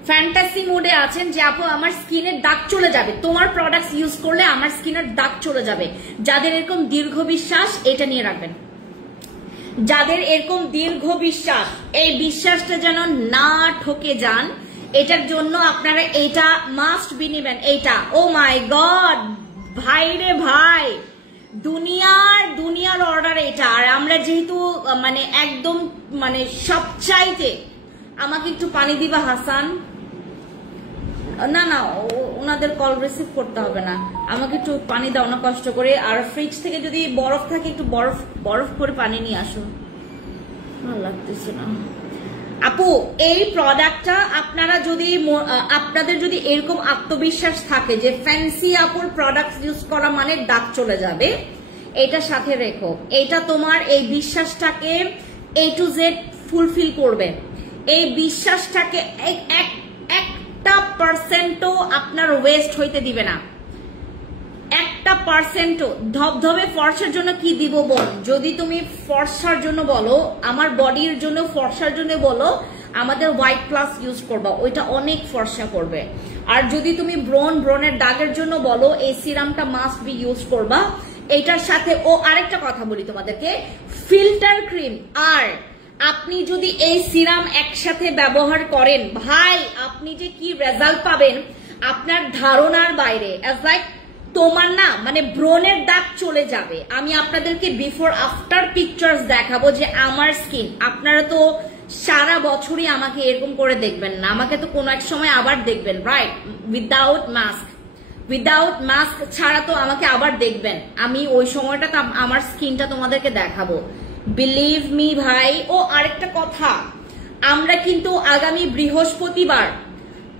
ফ্যান্টাসি মোডে আছেন যে আপু আমার স্কিনের দাগ চলে যাবে, তোমার প্রোডাক্টস ইউজ করলে আমার স্কিনের দাগ চলে যাবে। যাদের এরকম দীর্ঘ বিশ্বাস, এটা নিয়ে রাখবেন। যাদের এরকম দীর্ঘ বিশ্বাস, এই বিশ্বাসটা যেন না ঠকে যান, এটার জন্য আপনারা এটা মাস্ট বি নিবেন। এইটা, ও মাই গড ভাই রে ভাই, দুনিয়ার অর্ডার এটা। আর আমরা যেহেতু মানে একদম মানে সবচাইতে, আমাকে একটু পানি দিবা হাসান। না না, ওনাদের কল রিসিভ করতে হবে না, আমাকে একটু পানি দাও না কষ্ট করে। আর ফ্রিজ থেকে যদি বরফ থাকে একটু বরফ করে পানি নিয়ে আসো, ভালো লাগতেছে না। আপু এই প্রোডাক্টটা আপনারা যদি, আপনাদের যদি এরকম আত্মবিশ্বাস থাকে যে ফ্যান্সি আপুর প্রোডাক্ট ইউজ করা মানে দাগ চলে যাবে, এটা সাথে রেখো। এটা তোমার এই বিশ্বাসটাকে A to Z ফুলফিল করবে। এই বিশ্বাসটাকে একটা পার্সেন্টও আপনার ওয়েস্ট হইতে দিবে না, একটা পার্সেন্টও। ধবধবে ফর্সার জন্য কি দিব বল, যদি তুমি ফর্সার জন্য বলো, আমার বডির জন্য ফর্সার জন্য বলো, আমাদের হোয়াইট প্লাস ইউজ করবা, ওইটা অনেক ফর্সা করবে। আর যদি তুমি ব্রণের দাগের জন্য বলো, এই সিরামটা মাস্ট বি ইউজ করবা এটার সাথে। ও আরেকটা কথা বলি তোমাদেরকে, ফিল্টার ক্রিম আর আপনি যদি এই সিরাম একসাথে ব্যবহার করেন, ভাই আপনি যে কি রেজাল্ট পাবেন আপনার ধারণার বাইরে। অ্যাজ লাইক তোমার না মানে ব্রণের দাগ চলে যাবে। আমি আপনাদেরকে বিফোর আফটার পিকচার্স দেখাবো যে আমার স্কিন, আপনারা তো সারা বছরই আমাকে এরকম করে দেখবেন না, আমাকে তো কোনো এক সময় আবার দেখবেন, রাইট, উইদাউট মাস্ক ছাড়া তো আমাকে আবার দেখবেন। আমি ওই সময়টা আমার স্কিনটা তোমাদেরকে দেখাবো, বিলিভ মি ভাই। ও আরেকটা কথা, আমরা কিন্তু আগামী বৃহস্পতিবার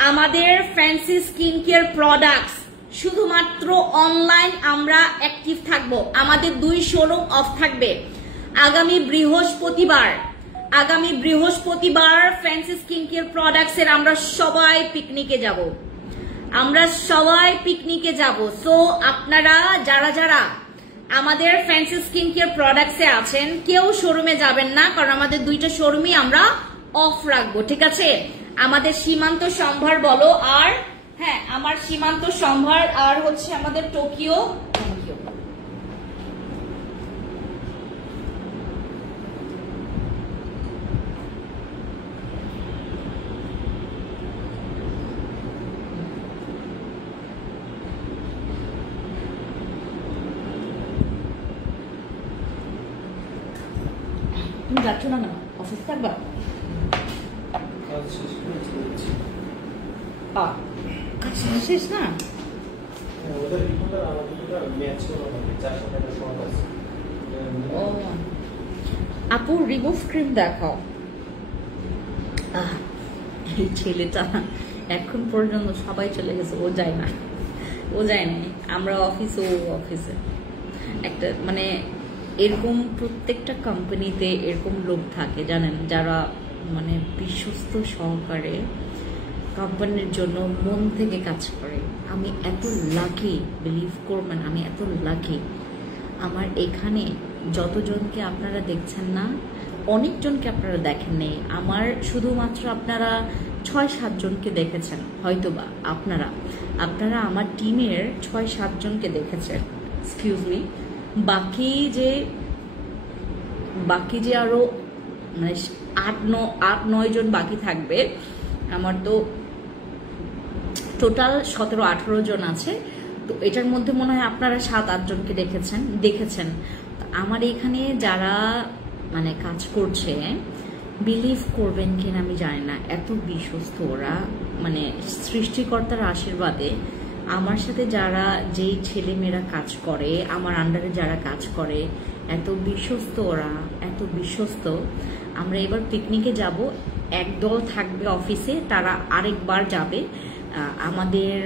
আমাদের ফ্যান্সি স্কিন কেয়ার প্রোডাক্টস শুধুমাত্র অনলাইন আমরা অ্যাক্টিভ থাকবো, আমাদের 2 শোরুম অফ থাকবে। আগামী বৃহস্পতিবার ফ্যান্সি স্কিন কেয়ার প্রোডাক্টস এর আমরা সবাই পিকনিকে যাব। সো আপনারা যারা আমাদের ফ্যান্সি স্কিন কেয়ার প্রোডাক্টসে আছেন, কেউ শোরুমে যাবেন না, কারণ আমাদের 2টা শোরুমই আমরা অফ রাখবো, ঠিক আছে। আমাদের সীমান্ত সম্ভার বলো, আর হ্যাঁ আমার সীমান্ত সম্ভার, আর হচ্ছে আমাদের টোকিও। Thank you. তুমি যাচ্ছ না না, অফিস থাকবা? শেষ না, আপু রিমুভ ক্রিম দেখাও। এই ছেলেটা এখন পর্যন্ত সবাই চলে গেছে, ও যায় না, আমরা অফিসে, ও অফিসে। একটা মানে এরকম প্রত্যেকটা কোম্পানিতে এরকম লোক থাকে জানেন, যারা মানে বিশ্বস্ত সহকারে কোম্পানির জন্য মন থেকে কাজ করে। আমি এত লাকি, বিলিভ করবেন আমি এত লাকি। আমার এখানে যতজনকে আপনারা দেখছেন না, অনেকজনকে আপনারা দেখেন নেই, আমার শুধুমাত্র আপনারা 6-7 জনকে দেখেছেন হয়তোবা, আপনারা আমার টিমের 6-7 জনকে দেখেছেন, এক্সকিউজ মি। বাকি যে আরো মানে 8-9 জন বাকি থাকবে, আমার তো টোটাল 17-18 জন আছে, তো এটার মধ্যে মনে হয় আপনারা 7-8 জনকে দেখেছেন। আমার এখানে যারা মানে কাজ করছে বিলিভ করবেন কিনা আমি জানি না, এত বিশ্বস্ত ওরা, মানে সৃষ্টিকর্তার আশীর্বাদে আমার সাথে যারা যেই ছেলেমেয়েরা কাজ করে, আমার আন্ডারে যারা কাজ করে, এত বিশ্বস্ত ওরা, এত বিশ্বস্ত। আমরা এবার পিকনিকে যাব, একদল থাকবে অফিসে, তারা আরেকবার যাবে। আমাদের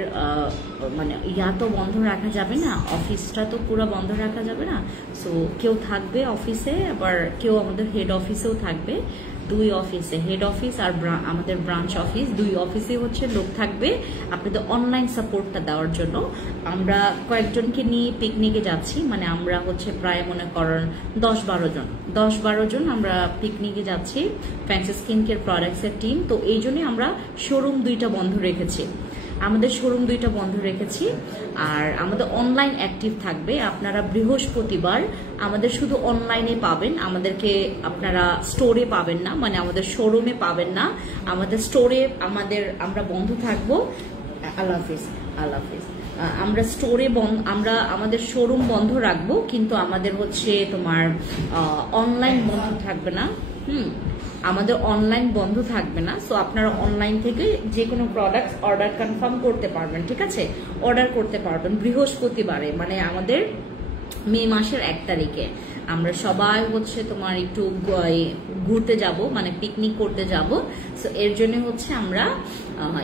মানে ইয়া তো বন্ধ রাখা যাবে না, অফিসটা তো পুরো বন্ধ রাখা যাবে না। সো কেউ থাকবে অফিসে, আবার কেউ আমাদের হেড অফিসেও থাকবে। দুই অফিসে, হেড অফিস আর আমাদের ব্রাঞ্চ অফিস, দুই অফিসে হচ্ছে লোক থাকবে আপনাদের অনলাইন সাপোর্টটা দেওয়ার জন্য। আমরা কয়েকজনকে নিয়ে পিকনিকে যাচ্ছি, মানে আমরা হচ্ছে প্রায় মনে করেন 10-12 জন আমরা পিকনিকে যাচ্ছি, ফ্যান্সি স্কিন কেয়ার প্রোডাক্টসের টিম। তো এই জন্যই আমরা শোরুম 2টা বন্ধ রেখেছি, আমাদের শোরুম 2টা বন্ধ রেখেছি। আর আমাদের অনলাইন অ্যাক্টিভ থাকবে। আপনারা বৃহস্পতিবার আমাদের শুধু অনলাইনে পাবেন, আমাদেরকে আপনারা স্টোরে পাবেন না, মানে আমাদের শোরুমে পাবেন না। আমাদের স্টোরে আমরা বন্ধ থাকবো। আল্লাহ হাফিজ, আল্লাহ হাফিজ। আমরা স্টোরে আমরা আমাদের শোরুম বন্ধ রাখবো, কিন্তু আমাদের হচ্ছে তোমার অনলাইন বন্ধ থাকবে না। আমাদের অনলাইন বন্ধ থাকবে না। সো আপনারা অনলাইন থেকে যে কোনো প্রোডাক্ট অর্ডার কনফার্ম করতে পারবেন, ঠিক আছে? অর্ডার করতে পারবেন বৃহস্পতিবারে, মানে আমাদের মে মাসের 1 তারিখে। আমরা সবাই হচ্ছে তোমার একটু ঘুরতে যাব, মানে পিকনিক করতে যাব। সো এর জন্য হচ্ছে আমরা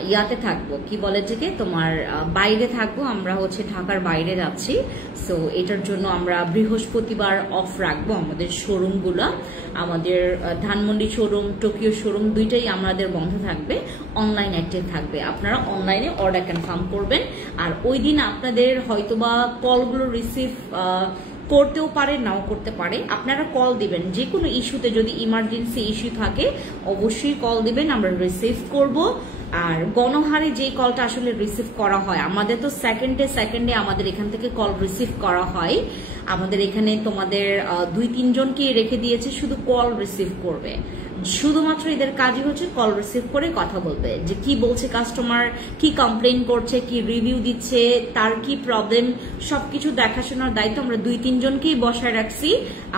ইয়াতে থাকবো, কি বলে যে তোমার বাইরে থাকবো, আমরা হচ্ছে ঢাকার বাইরে যাচ্ছি। সো এটার জন্য আমরা বৃহস্পতিবার অফ রাখবো আমাদের শোরুমগুলো। আমাদের ধানমন্ডি শোরুম, টোকিও শোরুম 2টাই আমাদের বন্ধ থাকবে, অনলাইন অ্যাক্টিভ থাকবে। আপনারা অনলাইনে অর্ডার কনফার্ম করবেন। আর ওই দিন আপনাদের হয়তোবা কলগুলো রিসিভ করতেও পারে, নাও করতে পারে। আপনারা কল দিবেন, যে কোনো ইস্যুতে যদি ইমার্জেন্সি ইস্যু থাকে অবশ্যই কল দিবেন, আমরা রিসিভ করব। আর গণহারে যে কলটা আসলে রিসিভ করা হয়, আমাদের তো সেকেন্ডে আমাদের এখান থেকে কল রিসিভ করা হয়। আমাদের এখানে তোমাদের 2-3 জনকে রেখে দিয়েছে, শুধু কল রিসিভ করবে। শুধুমাত্র এদের কাজই হচ্ছে কল রিসিভ করে কথা বলবে, যে কি বলছে কাস্টমার, কি কমপ্লেন করছে, কি রিভিউ দিচ্ছে, তার কি প্রবলেম, সবকিছু দেখাশোনার দায়িত্ব আমরা 2-3 জনকেই বসায় রাখছি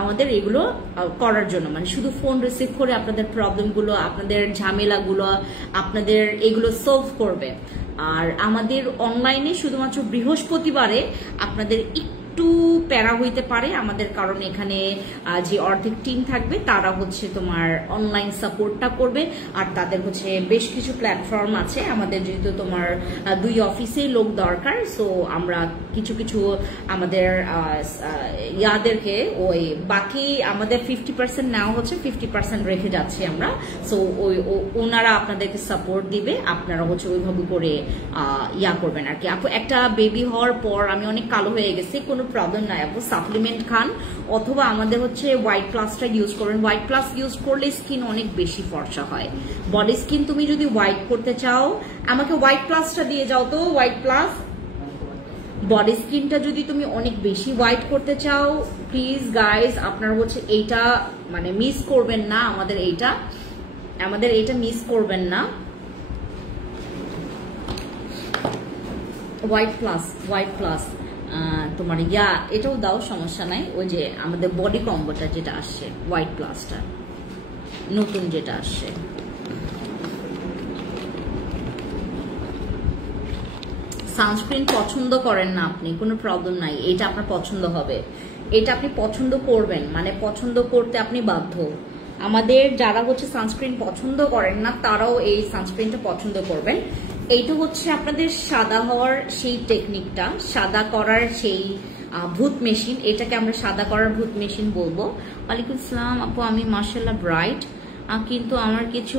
আমাদের এগুলো করার জন্য। মানে শুধু ফোন রিসিভ করে আপনাদের প্রবলেমগুলো, আপনাদের ঝামেলাগুলো, আপনাদের এগুলো সলভ করবে। আর আমাদের অনলাইনে শুধুমাত্র বৃহস্পতিবারে আপনাদের একটু প্যারা হইতে পারে আমাদের, কারণ এখানে যে অর্ধেক টিম থাকবে তারা হচ্ছে তোমার অনলাইন সাপোর্টটা করবে। আর তাদের হচ্ছে বেশ কিছু প্ল্যাটফর্ম আছে আমাদের, যেহেতু তোমার 2 অফিসেই লোক দরকার। সো আমরা কিছু আমাদের ইয়াদেরকে ওই বাকি আমাদের 50% নেওয়া হচ্ছে, 50% রেখে যাচ্ছি আমরা। সো ওনারা আপনাদেরকে সাপোর্ট দিবে, আপনারা হচ্ছে ওইভাবে করে ইয়া করবেন আর কি। আপু একটা বেবি হওয়ার পর আমি অনেক কালো হয়ে গেছি, কোনো প্রবলেম নাই আপু, সাপ্লিমেন্ট খান অথবা আমাদের হচ্ছে হোয়াইট প্লাসটা ইউজ করবেন। হোয়াইট প্লাস ইউজ করলে স্কিন অনেক বেশি ফর্সা হয়। বডি স্কিন তুমি যদি হোয়াইট করতে চাও, আমাকে হোয়াইট প্লাসটা দিয়ে যাও তো, হোয়াইট প্লাস। বডি স্কিনটা যদি তুমি অনেক বেশি হোয়াইট করতে চাও, প্লিজ গাইজ আপনারা হচ্ছে এইটা মানে মিস করবেন না, আমাদের এইটা মিস করবেন না। হোয়াইট প্লাস তোমার এটাও দাও, সমস্যা নাই। ওই যে আমাদের বডি কম্বোটা যেটা আসছে, হোয়াইট প্লাসটা নতুন যেটা আসছে। সানস্ক্রিন পছন্দ করেন না আপনি, কোনো প্রবলেম নাই, এটা আপনার পছন্দ হবে, এটা আপনি পছন্দ করবেন, মানে পছন্দ করতে আপনি বাধ্য। আমাদের যারা হচ্ছে সানস্ক্রিন পছন্দ করেন না তারাও এই সানস্ক্রিনটা পছন্দ করবেন। এইটা হচ্ছে আপনাদের সাদা হওয়ার সেই টেকনিকটা, সাদা করার সেই ভূত মেশিন, এটাকে আমরা সাদা করার ভূত মেশিন বলবো। ওয়ালাইকুম আসসালাম আপু, আমি মাশাআল্লাহ ব্রাইট, কিন্তু আমার কিছু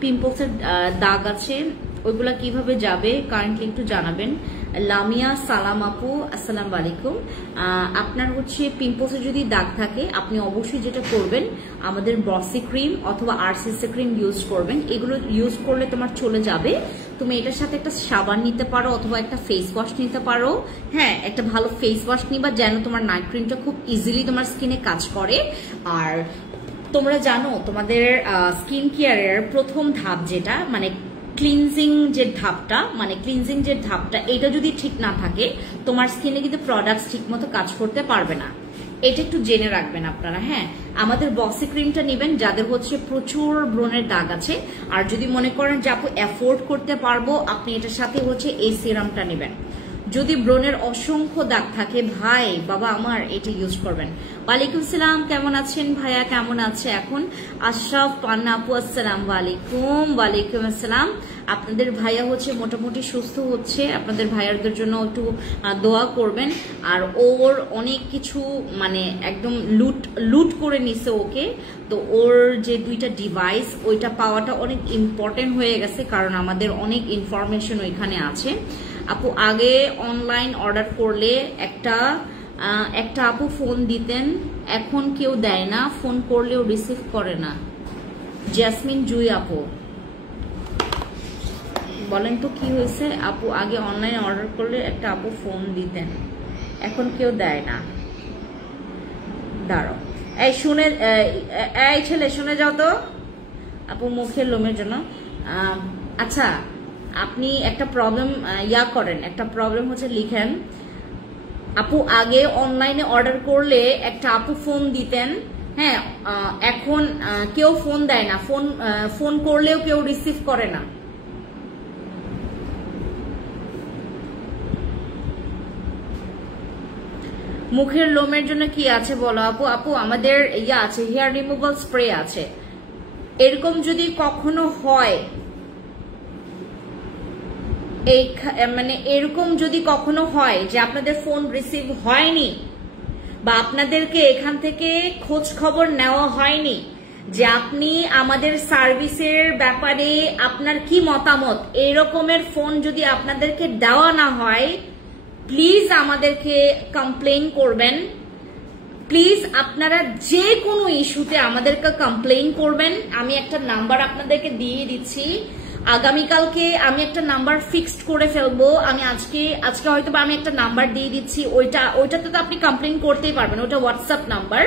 পিম্পলসের দাগ আছে, ওইগুলা কিভাবে যাবে কারেন্টলি একটু জানাবেন। লামিয়া সালাম আপু, আসসালামু আলাইকুম। আপনার হচ্ছে পিম্পলসে যদি দাগ থাকে আপনি অবশ্যই যেটা করবেন, আমাদের বসি ক্রিম অথবা আরসিসি ক্রিম ইউজ করবেন। এগুলো ইউজ করলে তোমার চলে যাবে। তুমি এটার সাথে একটা সাবান নিতে পারো অথবা একটা ফেস ওয়াশ নিতে পারো। হ্যাঁ, একটা ভালো ফেস ওয়াশ নিবা যেন তোমার নাইট ক্রিমটা খুব ইজিলি তোমার স্কিনে কাজ করে। আর তোমরা জানো তোমাদের স্কিন কেয়ারের প্রথম ধাপ যেটা, মানে ক্লিনজিং যে ধাপটা, এটা যদি ঠিক না থাকে তোমার স্কিনে কিন্তু প্রোডাক্টস ঠিক মতো কাজ করতে পারবে না। এটা একটু জেনে রাখবেন আপনারা। হ্যাঁ, আমাদের বসি ক্রিমটা নেবেন যাদের হচ্ছে প্রচুর ব্রণের দাগ আছে, আর যদি মনে করেন যে আপু অ্যাফোর্ড করতে পারবো, আপনি এটার সাথে হচ্ছে এই সিরামটা নেবেন। যদি ব্রণের অসংখ্য দাগ থাকে ভাই বাবা আমার এটা ইউজ করবেন। ওয়ালাইকুম সালাম, কেমন আছেন ভাইয়া, কেমন আছে এখন? আশরাফ পান্না আপু আসসালাম আলাইকুম। ওয়ালাইকুম আসসালাম। আপনাদের ভাইয়া হচ্ছে মোটামুটি সুস্থ হচ্ছে, আপনাদের ভাইয়াদের জন্য একটু দোয়া করবেন। আর ওর অনেক কিছু মানে একদম লুট করে নিছে ওকে, তো ওর যে 2টা ডিভাইস ওইটা পাওয়াটা অনেক ইম্পর্টেন্ট হয়ে গেছে, কারণ আমাদের অনেক ইনফরমেশন ওইখানে আছে। আপু আগে অনলাইন অর্ডার করলে একটা আপু ফোন দিতেন, এখন কেউ দেয় না, ফোন করলেও রিসিভ করে না। জেসমিন জুই আপু বলেন তো কি হয়েছে? আপু আগে অনলাইন অর্ডার করলে একটা আপু ফোন দিতেন, এখন কেউ দেয় না। দাঁড়াও, এই শুনে, এই ছেলে শুনে যাও তো আপু, মুখের লোমের জন্য। আচ্ছা, আপনি একটা প্রবলেম করেন, একটা প্রবলেম হচ্ছে লিখেন, আপু আগে অনলাইনে অর্ডার করলে একটা আপু ফোন দিতেন, হ্যাঁ এখন কেউ ফোন দেয় না, ফোন করলেও কেউ রিসিভ করে না। মুখের লোমের জন্য কি আছে বলো আপু? আপু আমাদের আছে, হেয়ার রিমুভাল স্প্রে আছে। এরকম যদি কখনো হয়, এই মানে এরকম যদি কখনো হয় যে আপনাদের ফোন রিসিভ হয়নি, বা আপনাদেরকে এখান থেকে খোঁজ খবর নেওয়া হয়নি যে আপনি আমাদের সার্ভিসের ব্যাপারে আপনার কি মতামত, এরকমের ফোন যদি আপনাদেরকে দেওয়া না হয়, প্লিজ আমাদেরকে কমপ্লেইন করবেন। প্লিজ আপনারা যে কোনো ইস্যুতে আমাদেরকে কমপ্লেইন করবেন। আমি একটা নাম্বার আপনাদেরকে দিয়ে দিচ্ছি, আগামীকালকে আমি একটা নাম্বার ফিক্সড করে ফেলবো। আমি আজকে হয়তো আমি একটা নাম্বার দিয়ে দিচ্ছি, ওইটাতে তো আপনি কমপ্লেইন করতেই পারবেন, ওটা হোয়াটসঅ্যাপ নাম্বার,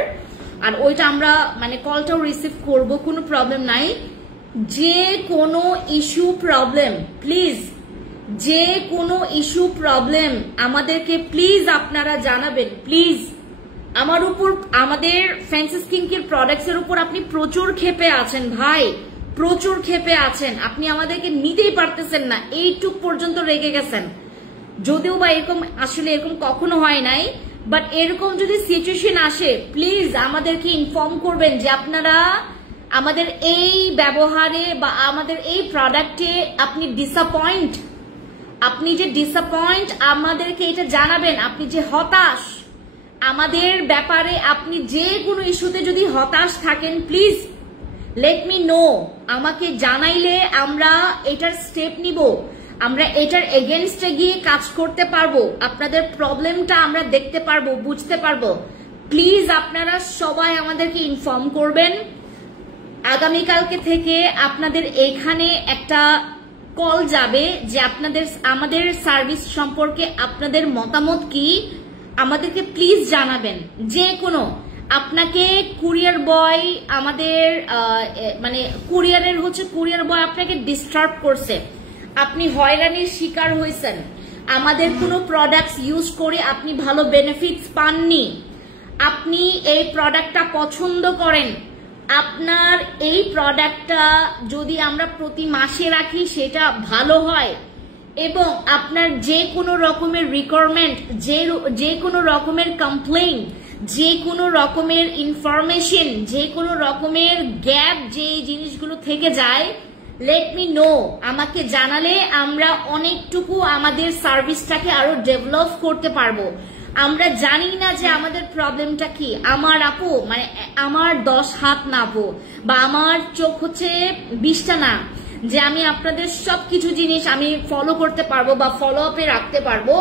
আর ওইটা আমরা মানে কলটাও রিসিভ করব, কোনো প্রবলেম নাই। যে কোনো ইস্যু প্রবলেম প্লিজ, যে কোনো ইস্যু প্রবলেম আমাদেরকে প্লিজ আপনারা জানাবেন প্লিজ। আমার উপর, আমাদের ফ্যান্সি স্কিন কেয়ার প্রোডাক্টস এর উপর আপনি প্রচুর ক্ষেপে আছেন ভাই, প্রচুর ক্ষেপে আছেন, আপনি আমাদেরকে নিতেই পারতেছেন না, এইটুক পর্যন্ত রেগে গেছেন। যদিও বা এরকম আসলে এরকম কখনো হয় নাই, বাট এরকম যদি সিচুয়েশন আসে প্লিজ আমাদেরকে ইনফর্ম করবেন যে আপনারা আমাদের এই ব্যবহারে বা আমাদের এই প্রোডাক্টে আপনি ডিসঅ্যাপয়েন্ট, আপনি যে ডিসঅ্যাপয়েন্ট আমাদেরকে এটা জানাবেন। আপনি যে হতাশ আমাদের ব্যাপারে, আপনি যে কোনো ইস্যুতে যদি হতাশ থাকেন প্লিজ লেট মি নো, আমাকে জানাইলে আমরা এটার স্টেপ নিব, আমরা এটার এগেনস্টে গিয়ে কাজ করতে পারবো, আপনাদের প্রবলেমটা আমরা দেখতে পারবো, বুঝতে পারবো। প্লিজ আপনারা সবাই আমাদেরকে ইনফর্ম করবেন। আগামীকালকে থেকে আপনাদের এখানে একটা কল যাবে যে আমাদের সার্ভিস সম্পর্কে আপনাদের মতামত কি, আমাদেরকে প্লিজ জানাবেন। যে কোনো, আপনাকে কুরিয়ার বয় আমাদের মানে কুরিয়ার বয় আপনাকে ডিস্টার্ব করছে, আপনি হয়রানির শিকার হয়েছেন, আমাদের কোনো প্রোডাক্টস ইউজ করে আপনি ভালো বেনিফিটস পাননি, আপনি এই প্রোডাক্টটা পছন্দ করেন, আপনার এই প্রোডাক্টটা যদি আমরা প্রতি মাসে রাখি সেটা ভালো হয়, এবং আপনার যে কোনো রকমের রিকোয়ারমেন্ট, যে কোনো রকমের কমপ্লেইন, যে কোনো রকমের ইনফরমেশন, যে কোনো রকমের গ্যাপ যে জিনিসগুলো থেকে যায়, লেট মি নো, আমাকে জানালে আমরা অনেকটুকু আমাদের সার্ভিসটাকে আরো ডেভেলপ করতে পারবো। আমরা জানি না যে আমাদের প্রবলেমটা কি। আমার আপু মানে আমার 10 হাত না আপু, বা আমার চোখ হচ্ছে 20টা না, যে আমি আপনাদের সবকিছু জিনিস আমি ফলো করতে পারবো বা ফলো আপে রাখতে পারবো।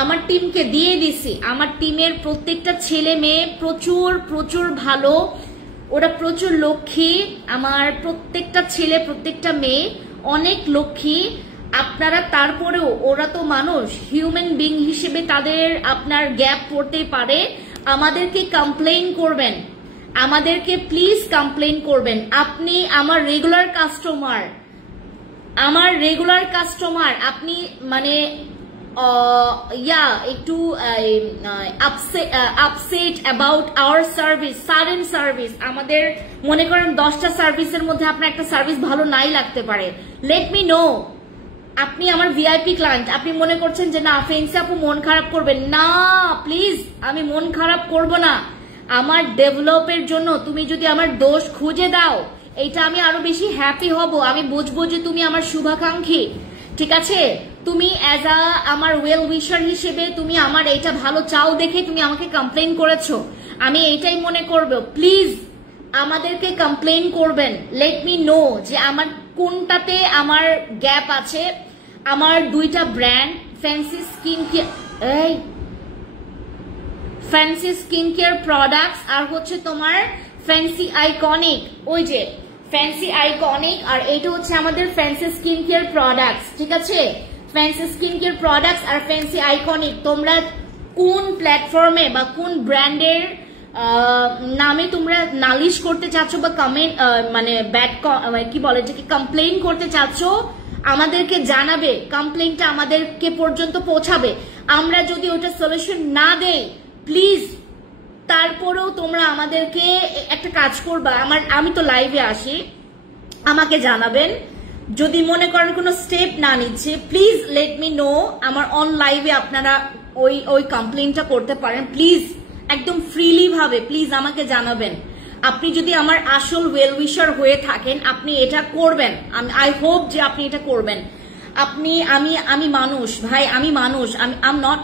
আমার টিমকে দিয়ে দিছি, আমার টিমের প্রত্যেকটা ছেলে মেয়ে প্রচুর প্রচুর ভালো, ওরা প্রচুর লক্ষ্মী, আমার প্রত্যেকটা ছেলে প্রত্যেকটা মেয়ে অনেক লক্ষ্মী। আপনারা তারপরেও, ওরা তো মানুষ, হিউম্যান বিং হিসেবে তাদের আপনার গ্যাপ পড়তেই পারে, আমাদেরকে কমপ্লেইন করবেন, আমাদেরকে প্লিজ কমপ্লেইন করবেন। আপনি আমার রেগুলার কাস্টমার, আপনি মানে একটু upset about our service, sudden service. আমাদের মনে করেন 10টা সার্ভিসের মধ্যে আপনার একটা সার্ভিস ভালো নাই লাগতে পারে, লেট মি নো। আপনি আমার ভিআইপি ক্লায়েন্ট, আপনি মনে করছেন যে না ফেন্সি আপু মন খারাপ করবেন না, প্লিজ আমি মন খারাপ করব না। আমার ডেভেলপের জন্য তুমি যদি আমার দোষ খুঁজে দাও, এটা আমি আরো বেশি হ্যাপি হব। আমি বুঝবো যে তুমি আমার শুভাকাঙ্ক্ষী, ঠিক আছে? তুমি অ্যাজ আ আমার ওয়েল উইশার হিসেবে তুমি আমার এটা ভালো চাও দেখে তুমি আমাকে কমপ্লেন করেছো, আমি এইটাই মনে করব। প্লিজ আমাদেরকে কমপ্লেন করবেন, লেট মি নো যে আমার কোনটাতে আমার গ্যাপ আছে। আমার 2টা brand, fancy skin care products আর হচ্ছে তোমার ফ্যান্সি আইকনিক, ওই যে ফ্যান্সি আইকনিক, আর এটা হচ্ছে আমাদের ফ্যান্সি স্কিন কেয়ার প্রোডাক্টস, ঠিক আছে? ফ্যান্সি স্কিন কেয়ার প্রোডাক্টস আর ফ্যান্সি আইকনিক, তোমরা কোন প্ল্যাটফর্মে বা কোন ব্র্যান্ডের নামে তোমরা নালিশ করতে চাচ্ছ বা কমেন্ট মানে ব্যাড কি বলে এটাকে কমপ্লেইন করতে চাচ্ছ, আমাদেরকে জানাবে, কমপ্লেইনটা আমাদেরকে পর্যন্ত পৌঁছাবে। আমরা যদি ওটা সলিউশন না দেই, প্লিজ তারপরেও তোমরা আমাদেরকে একটা কাজ করবা। আমি তো লাইভে আসি, আমাকে জানাবেন। যদি মনে করেন কোনো স্টেপ না নিচ্ছে, প্লিজ লেট মি নো। আমার অন লাইভে আপনারা ওই কমপ্লেইনটা করতে পারেন, প্লিজ একদম ফ্রিলি ভাবে প্লিজ আমাকে জানাবেন। আপনি যদি আমার আসল ওয়েল উইশার হয়ে থাকেন, আপনি এটা করবেন। আই হোপ যে আপনি এটা করবেন। আমি মানুষ ভাই, আমি মানুষ, আম নট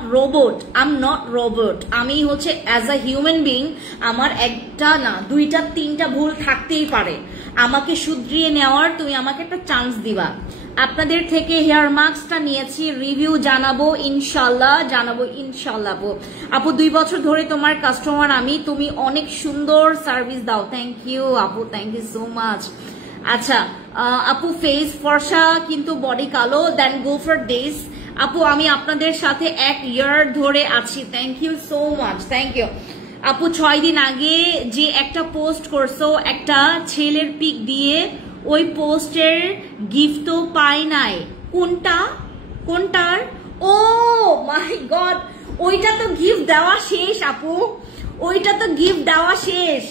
রোবট। আমি হচ্ছে অ্যাজ আ হিউম্যান বিং, আমার একটা না 2টা 3টা ভুল থাকতেই পারে। আমাকে শুধরিয়ে নেওয়ার তুমি আমাকে একটা চান্স দিবা। আপনাদের থেকে হেয়ার মাস্কটা নিয়েছি, রিভিউ জানাবো ইনশাল্লাহ। আপু 2 বছর ধরে তোমার কাস্টমার আমি, তুমি অনেক সুন্দর সার্ভিস দাও। থ্যাংক ইউ আপু, থ্যাংক ইউ সো মাচ। আচ্ছা আপু ফেস ফর্সা কিন্তু বডি কালো, দেন গো ফর দিস। আপু আমি আপনাদের সাথে 1 ইয়ার ধরে আছি। Thank you so much, thank you আপু। 6 দিন আগে যে একটা পোস্ট করছো একটা ছেলের পিক দিয়ে, ওই পোস্টের গিফট তো পাই নাই। কোনটার? ও মাই গড, ওইটা তো গিফট দেওয়া শেষ আপু, ওইটা তো গিফট দেওয়া শেষ।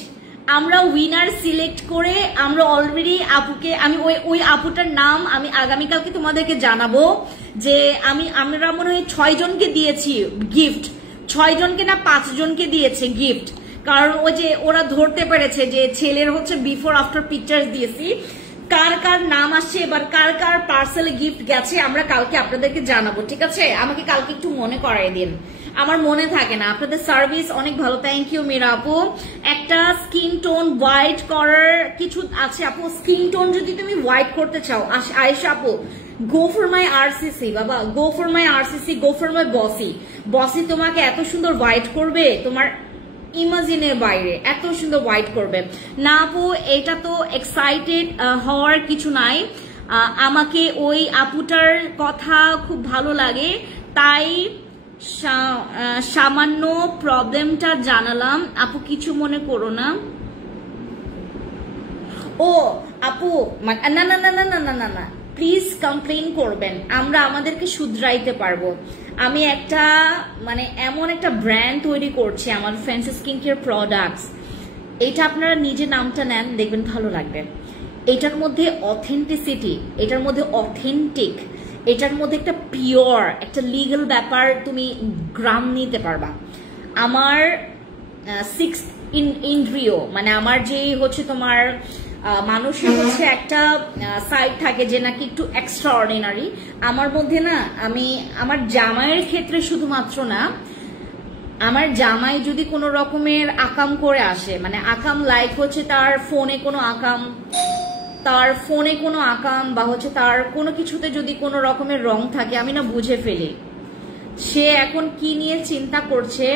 আমরা উইনার সিলেক্ট করে আমরা অলরেডি আপুকে, আমি ওই আপুটার নাম আমি আগামীকালকে তোমাদেরকে জানাবো। যে আমরা মনে হয় 6 জনকে দিয়েছি গিফট, 6 জনকে না 5 জনকে দিয়েছে গিফট। কারণ ওই যে ওরা ধরতে পেরেছে যে ছেলের হচ্ছে বিফোর আফটার পিকচার দিয়েছি। কার কার নাম আসছে এবার, কার কার পার্সেলে গিফট গেছে আমরা কালকে আপনাদেরকে জানাবো, ঠিক আছে? আমাকে কালকে একটু মনে করাই দিন, আমার মনে থাকে না। আপনাদের সার্ভিস অনেক ভালো, থ্যাংক ইউ মীরা আপু। একটা স্কিন টোন হোয়াইট করার কিছু আছে আপু? স্কিন টোন যদি তুমি হোয়াইট করতে চাও আয়েশা আপু, গো ফর মাই আরসিসি বাবা, go for my RCC, go for my বসি তোমাকে এত সুন্দর হোয়াইট করবে, তোমার ইমাজিনের বাইরে এত সুন্দর হোয়াইট করবে না আপু। এটা তো এক্সাইটেড হওয়ার কিছু নাই, আমাকে ওই আপুটার কথা খুব ভালো লাগে, তাই সামান্য প্রবলেমটা জানালাম আপু, কিছু মনে করো না। ও আপু না না না না না না না না, প্লিজ কমপ্লেন করবেন, আমরা আমাদেরকে শুধরাইতে পারবো। আমি একটা মানে এমন একটা ব্র্যান্ড তৈরি করছি আমার ফ্যান্সি স্কিন কেয়ার প্রোডাক্টস, এটা আপনারা নিজে নামটা নেন, দেখবেন ভালো লাগবে। এটার মধ্যে অথেন্টিসিটি, এটার মধ্যে অথেন্টিক, এটার মধ্যে একটা পিওর একটা লিগ্যাল ব্যাপার তুমি গ্রাম নিতে পারবা। আমার 6th ইন্দ্রিয় মানে আমার যে হচ্ছে তোমার মানুষের হচ্ছে একটা সাইড থাকে যে নাকি একটু এক্সট্রা অর্ডিনারি, আমার মধ্যে না, আমি আমার জামাইয়ের ক্ষেত্রে শুধুমাত্র না, আমার জামাই যদি কোনো রকমের আকাম করে আসে, মানে আকাম লাইক হচ্ছে তার ফোনে কোনো আকাম বা হচ্ছে তার কোনো কিছুতে যদি কোনো রকমের রং থাকে, আমি না বুঝে ফেলি সে এখন কি নিয়ে চিন্তা করছে,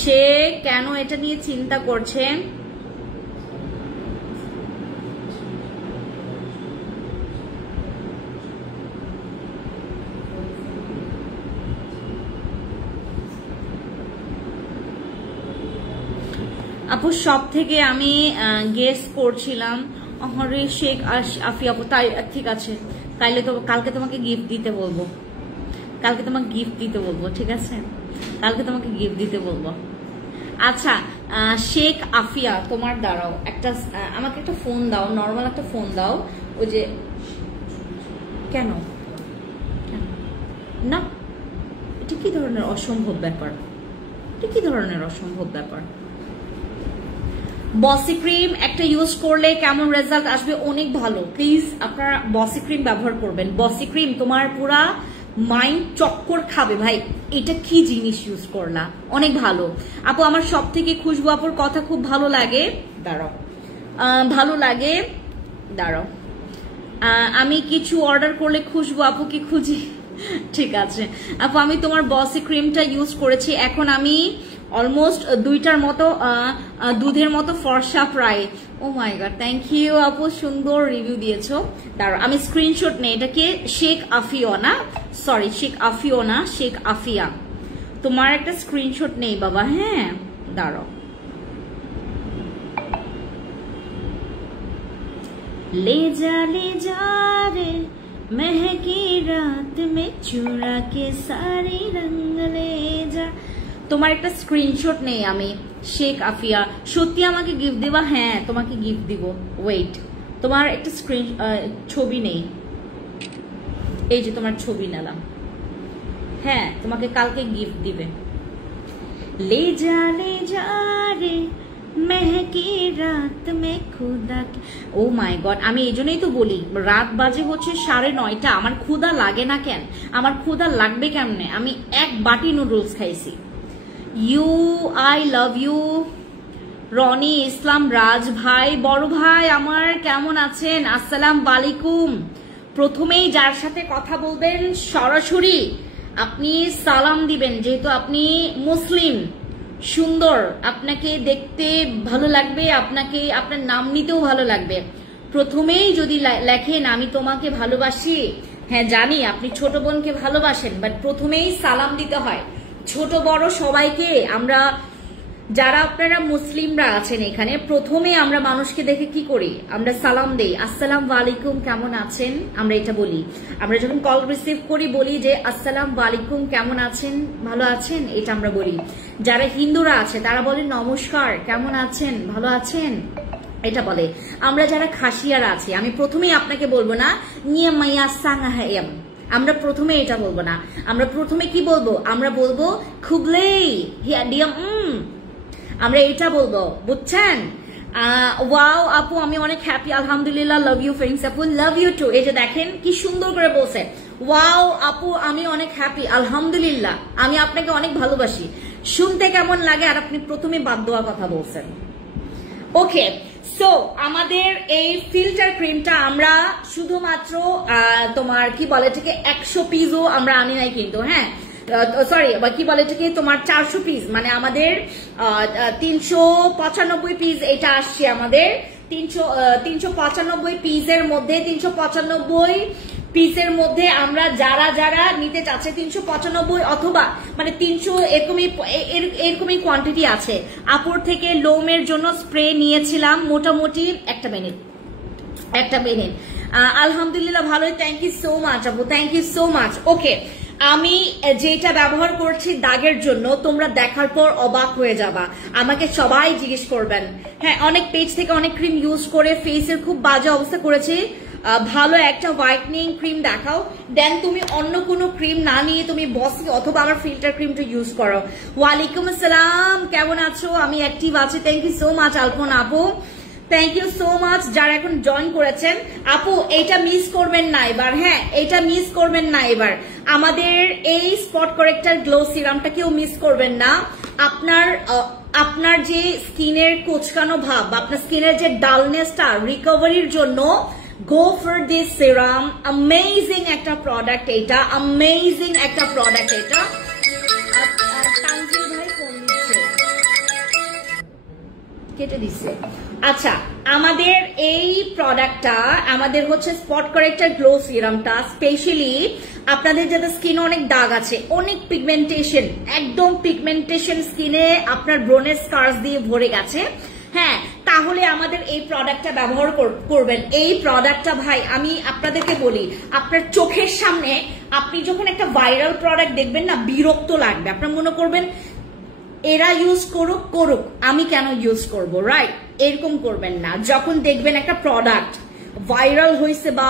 সে কেন এটা নিয়ে চিন্তা করছে। আপু সব থেকে আমি গেস করছিলাম আরে শেখ আফিয়া আপু, তাই ঠিক আছে, তাইলে তো কালকে তোমাকে গিফট দিতে বলবো, কালকে তোমাকে গিফট দিতে বলবো, ঠিক আছে, কালকে তোমাকে গিফট দিতে বলবো। আচ্ছা শেখ আফিয়া, তোমার দাঁড়াও একটা, আমাকে একটা ফোন দাও, নর্মাল একটা ফোন দাও। ওই যে কেন না, এটা কি ধরনের অসম্ভব ব্যাপার, এটা কি ধরনের অসম্ভব ব্যাপার। বসি ক্রিম একটা ইউজ করলে কেমন রেজাল্ট আসবে? অনেক ভালো। প্লিজ আপনারা বসি ক্রিম ব্যবহার করবেন। বসি ক্রিম তোমার পুরা মাইন্ড চক্কর খাবে ভাই, এটা কি জিনিস ইউজ করলা, অনেক ভালো। আপু আমার সব থেকে খুশবু আপুর কথা খুব ভালো লাগে, দাঁড়াও, ভালো লাগে, দাঁড়াও, আমি কিছু অর্ডার করলে খুশবু আপুকে খুঁজি, ঠিক আছে আপু। আমি তোমার বসি ক্রিমটা ইউজ করেছি, এখন আমি অলমোস্ট 2টার মতো দুধের মতো ফর্সা প্রায়। ও মাই গড, থ্যাংক ইউ আপু, সুন্দর রিভিউ দিয়েছো। দাঁড়াও আমি স্ক্রিনশট নেই, এটাকে শেখ আফিওনা, সরি শেখ আফিওনা, শেখ আফিয়া, তোমার একটা স্ক্রিনশট নেই বাবা, হ্যাঁ দাঁড়াও। ले जा रे महकी रात में चुरा के सारी रंग ले जा, তোমার একটা স্ক্রিনশট নেই আমি। শেখ আফিয়া সত্যি আমাকে গিফট দিবা? হ্যাঁ তোমাকে গিফট দিব, ওয়েট, তোমার একটা ছবি নেই, এই যে তোমার ছবি নিলাম, হ্যাঁ তোমাকে কালকে গিফট দিবে। ले जा रे মেহকি রাত মে খুদা, ও মাই গড, আমি এই জন্যই তো বলি রাত বাজে হচ্ছে 9:30, আমার ক্ষুধা লাগে না কেন, আমার ক্ষুধা লাগবে কেমনে, আমি এক বাটি নুডলস খাইছি। You I love you Rony Islam Raj ভাই, বড় ভাই আমার কেমন আছেন? আসসালামু আলাইকুম। প্রথমেই যার সাথে কথা বলবেন সরাসরি আপনি সালাম দিবেন, যেহেতু আপনি মুসলিম, সুন্দর, আপনাকে দেখতে ভালো লাগবে, আপনাকে আপনার নাম নিতেও ভালো লাগবে। প্রথমেই যদি লেখেন আমি তোমাকে ভালোবাসি, হ্যাঁ জানি আপনি ছোট বোনকে ভালোবাসেন, বাট প্রথমেই সালাম দিতে হয় ছোট বড় সবাইকে। আমরা যারা আপনারা মুসলিমরা আছেন এখানে, প্রথমে আমরা মানুষকে দেখে কি করি, আমরা সালাম দেই, আসসালামু আলাইকুম কেমন আছেন, আমরা এটা বলি। আমরা যখন কল রিসিভ করি বলি যে আসসালামু আলাইকুম কেমন আছেন, ভালো আছেন, এটা আমরা বলি। যারা হিন্দুরা আছে তারা বলে নমস্কার কেমন আছেন, ভালো আছেন, এটা বলে। আমরা যারা খাসিয়ারা আছি, আমি প্রথমেই আপনাকে বলবো না নিয়ে মাইয়া সাংহায়াম, আমরা প্রথমে এটা বলবো না, আমরা প্রথমে কি বলবো, আমরা বলবো খুবলেই হিয়া ডিয়াম, আমরা এটা বলবো, বুঝছেন? ওয়াও আপু আমি অনেক হ্যাপি, আলহামদুলিল্লাহ, লাভ ইউ ফ্রেন্ডস আপু, লাভ ইউ টু। এই যে দেখেন কি সুন্দর করে বলছে, ওয়াও আপু আমি অনেক হ্যাপি, আলহামদুলিল্লাহ, আমি আপনাকে অনেক ভালোবাসি। শুনতে কেমন লাগে? আর আপনি প্রথমে বাদ দেওয়ার কথা বলছেন। ওকে, সো আমাদের এই ফিল্টার ক্রিমটা আমরা শুধুমাত্র তোমার কি বলে এটাকে 100 পিসও আমরা আনি নাই কিন্তু, হ্যাঁ সরি কি বলে এটাকে তোমার 400 পিস, মানে আমাদের 395 পিস এটা আসছে আমাদের। 395 পিসের মধ্যে 395 পিসের মধ্যে আমরা যারা যারা নিতে চাচ্ছে 395 অথবা মানে 300 এরকমই কোয়ান্টিটি আছে। আপুর থেকে লোমের জন্য স্প্রে নিয়েছিলাম মোটামুটি একটা মিনিট আলহামদুলিল্লাহ ভালোই, থ্যাংক ইউ সো মাচ আপু, থ্যাংক ইউ সো মাচ। ওকে, আমি যেটা ব্যবহার করছি দাগের জন্য, তোমরা দেখার পর অবাক হয়ে যাবা, আমাকে সবাই জিজ্ঞেস করবেন। হ্যাঁ অনেক পেজ থেকে অনেক ক্রিম ইউজ করে ফেসের খুব বাজে অবস্থা করেছি, ভালো একটা হোয়াইটনিং ক্রিম দেখাও, দেন তুমি অন্য কোনো ক্রিম না নিয়ে তুমি বসি অথবা আমার ফিল্টার ক্রিমটা ইউজ করো। ওয়ালাইকুম আসসালাম, কেমন আছো? আমি অ্যাক্টিভ আছি, থ্যাংক ইউ সো মাচ আলপনা আপু, থ্যাংক ইউ সো মাচ যারা এখন জয়েন করেছেন। আপু এইটা মিস করবেন না এবার, হ্যাঁ এটা মিস করবেন না এবার, আমাদের এই স্পট কারেক্টর গ্লো সিরামটা কেউ মিস করবেন না। আপনার যে স্কিনের কোচকানো ভাব, আপনার স্কিনের যে ডালনেসটা রিকভারির জন্য go for this serum, amazing একটা প্রোডাক্ট এটা, অ্যামেজিং একটা প্রোডাক্ট এটা। কেটে দিছে। আচ্ছা, আমাদের এই প্রোডাক্টটা আমাদের হচ্ছে স্পট কারেক্টর গ্লো সিরামটা স্পেশালি আপনাদের যাদের স্কিনে অনেক দাগ আছে, অনেক পিগমেন্টেশন, একদম পিগমেন্টেশন স্কিনে আপনার ব্রনের স্কার্স দিয়ে ভরে গেছে, হ্যাঁ, তাহলে আমাদের এই প্রোডাক্টটা ব্যবহার করবেন। এই প্রোডাক্টটা ভাই আমি আপনাদেরকে বলি, আপনার চোখের সামনে আপনি যখন একটা ভাইরাল প্রোডাক্ট দেখবেন না, বিরক্ত লাগবে, আপনার মনে করবেন এরা ইউজ করুক আমি কেন ইউজ করব, রাইট? এরকম করবেন না। যখন দেখবেন একটা প্রোডাক্ট ভাইরাল হয়েছে বা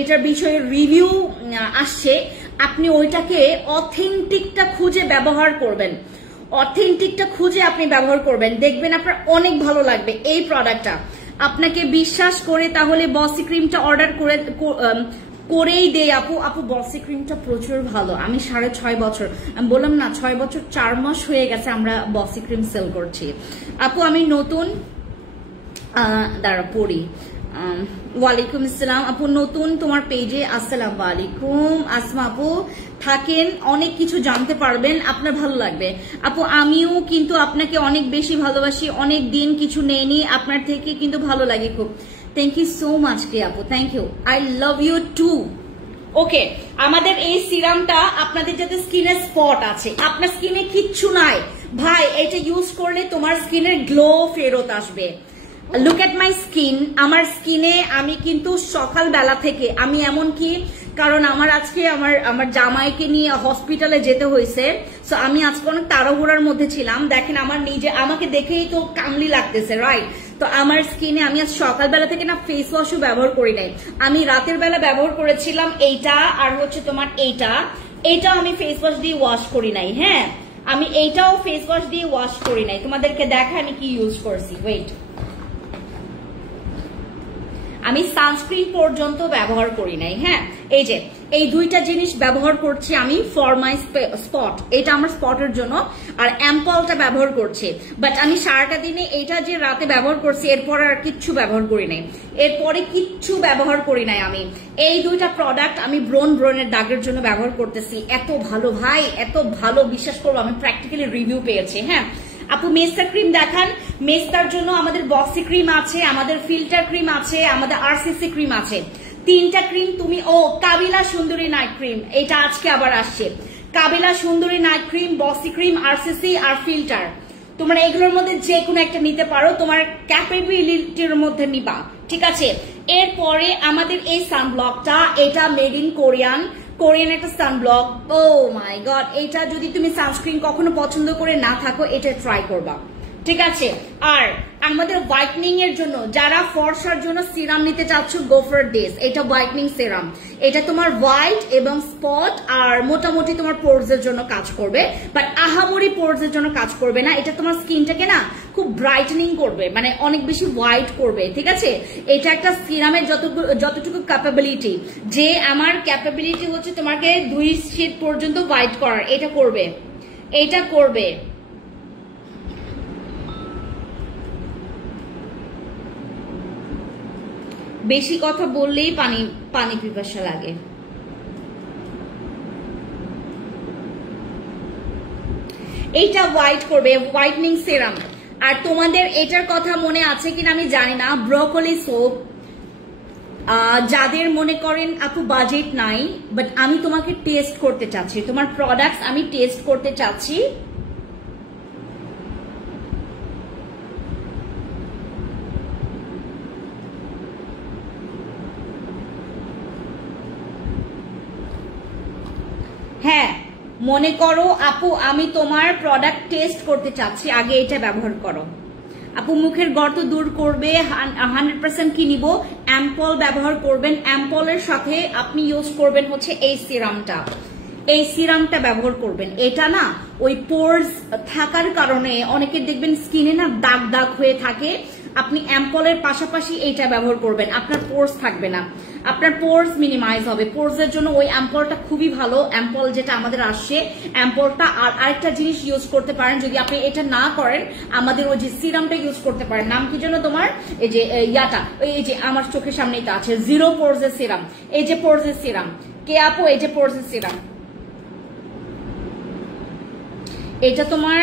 এটার বিষয়ে রিভিউ আসছে, আপনি ওইটাকে অথেন্টিকটা খুঁজে ব্যবহার করবেন, অথেন্টিকটা খুঁজে আপনি ব্যবহার করবেন, দেখবেন আপনার অনেক ভালো লাগবে এই প্রোডাক্টটা। আপনাকে বিশ্বাস করে তাহলে বসি ক্রিমটা অর্ডার করেই দেই আপু। আপু বসি ক্রিমটা প্রচুর ভালো, আমি 6.5 বছর, আমি বললাম না 6 বছর 4 মাস হয়ে গেছে আমরা বসি ক্রিম সেল করছি। আপু আমি নতুন, দাঁড়া পড়ি। ওয়ালাইকুম আসসালাম আপু, নতুন তোমার পেজে, আসসালামু আলাইকুম। আসমা আপু থাকেন, অনেক কিছু জানতে পারবেন, আপনার ভালো লাগবে আপু। আমিও কিন্তু আপনাকে অনেক বেশি ভালোবাসি, অনেক দিন কিছু নেইনি আপনার থেকে, কিন্তু ভালো লাগে খুব। থ্যাংক ইউ সো মাচ কে আপু, thank you, I love you too. Okay, আমাদের এই সিরামটা আপনাদের যাতে স্কিনে স্পট আছে, আপনার স্কিনে কিচ্ছু নাই ভাই, এটা ইউজ করলে তোমার স্কিনের গ্লো ফেরত আসবে। লুক এট মাই স্কিন, আমার স্কিনে আমি কিন্তু সকালবেলা থেকে আমি এমনকি, কারণ আমার আজকে আমার জামাইকে নিয়ে হসপিটালে যেতে হয়েছে, সো আমি আজকে অনেক তাড়াহুড়ার মধ্যে ছিলাম। দেখেন আমার নিজে আমাকে দেখেই তো কামলি লাগতেছে, রাইট? তো আমার স্কিনে আমি আজ সকালবেলা থেকে না ফেস ওয়াশও ব্যবহার করি নাই, আমি রাতের বেলা ব্যবহার করেছিলাম এইটা, আর হচ্ছে তোমার এইটা আমি ফেস ওয়াশ দিয়ে ওয়াশ করি নাই, হ্যাঁ আমি এইটাও ফেস ওয়াশ দিয়ে ওয়াশ করি নাই। তোমাদেরকে দেখা আমি কি ইউজ করছি, ওয়েট, আমি সানস্ক্রিন পর্যন্ত ব্যবহার করি নাই, হ্যাঁ এই যে এই দুইটা জিনিস ব্যবহার করছি আমি ফর মাই স্পট, এটা আমার স্পটের জন্য, আর অ্যাম্পলটা ব্যবহার করছি। বাট আমি সারাটা দিনে এটা যে রাতে ব্যবহার করছি, এরপর আর কিচ্ছু ব্যবহার করি নাই, এরপরে কিচ্ছু ব্যবহার করি নাই আমি। এই দুইটা প্রোডাক্ট আমি ব্রনের দাগের জন্য ব্যবহার করতেছি, এত ভালো ভাই, এত ভালো, বিশ্বাস করবো আমি প্র্যাকটিক্যালি রিভিউ পেয়েছি। হ্যাঁ আপু মেস্তা ক্রিম দেখান, মেস্তার জন্য আমাদের বক্সি ক্রিম আছে, আমাদের ফিল্টার ক্রিম আছে, আমাদের আরসিসি ক্রিম আছে, 3টা ক্রিম তুমি, ও কাবিলা সুন্দরী নাইট ক্রিম, এটা আজকে আবার আসছে, কাবিলা সুন্দরী নাইট ক্রিম, বক্সি ক্রিম, আরসিসি আর ফিল্টার, তোমরা এগুলোর মধ্যে যে কোনো একটা নিতে পারো, তোমার ক্যাপাবিলিটির মধ্যে নিবা, ঠিক আছে? এরপরে আমাদের এই সানব্লকটা, এটা মেড ইন কোরিয়ান একটা সানব্লক, ও মাই গড, এটা যদি তুমি সানস্ক্রিন কখনো পছন্দ করে না থাকো, এটা ট্রাই করবা, ঠিক আছে? আর আমাদের হোয়াইটনিং এর জন্য, যারা ফর্সার জন্য সিরাম নিতে চাচ্ছ, গো ফর দিস, এটা হোয়াইটনিং সিরাম, এটা তোমার হোয়াইট এবং স্পট আর মোটামুটি তোমার পোরস এর জন্য কাজ করবে, বাট আহামরি পোরস এর জন্য কাজ করবে না, এটা তোমার স্কিনটাকে না খুব ব্রাইটেনিং করবে, মানে অনেক বেশি হোয়াইট করবে, ঠিক আছে? এটা একটা সিরামের যতটুকু ক্যাপাবিলিটি, যে আমার ক্যাপাবিলিটি হচ্ছে তোমাকে 2 শেড পর্যন্ত হোয়াইট করার, এটা করবে। বেশি কথা বললেই পানি পিপাসা লাগে। এইটা হোয়াইট করবে, হোয়াইটনিং সিরাম। আর তোমাদের এটার কথা মনে আছে কিনা আমি জানি না, ব্রোকলি সোপ, যাদের মনে করেন আপু বাজেট নাই, বাট আমি তোমাকে টেস্ট করতে চাচ্ছি, তোমার প্রোডাক্টস আমি টেস্ট করতে চাচ্ছি, হ্যাঁ মনে করো আপু আমি তোমার প্রোডাক্ট টেস্ট করতে চাচ্ছি, আগে এটা ব্যবহার করো আপু, মুখের গর্ত দূর করবে 100% কি নিব, অ্যাম্পল ব্যবহার করবেন, অ্যাম্পলের সাথে আপনি ইউজ করবেন হচ্ছে এই সিরামটা ব্যবহার করবেন। এটা না ওই পোরস থাকার কারণে অনেকের দেখবেন স্কিনে না দাগ হয়ে থাকে, আপনি অ্যাম্পলের পাশাপাশি এইটা ব্যবহার করবেন, আপনার পোরস থাকবে না, আপনার পোরস মিনিমাইজ হবে। পোরসের জন্য ওই অ্যাম্পলটা খুবই ভালো, অ্যাম্পল যেটা আমাদের আসছে অ্যাম্পলটা। আর আরেকটা জিনিস ইউজ করতে পারেন, যদি আপনি এটা না করেন, আমাদের ওই যে সিরামটা ইউজ করতে পারেন, নাম কি জন্য তোমার, এই যে ইয়াটা, এই যে আমার চোখের সামনেই তো আছে, জিরো পোরসের সিরাম, এই যে পোরসের সিরাম, কে আপু এই যে পোরসের সিরাম, এটা তোমার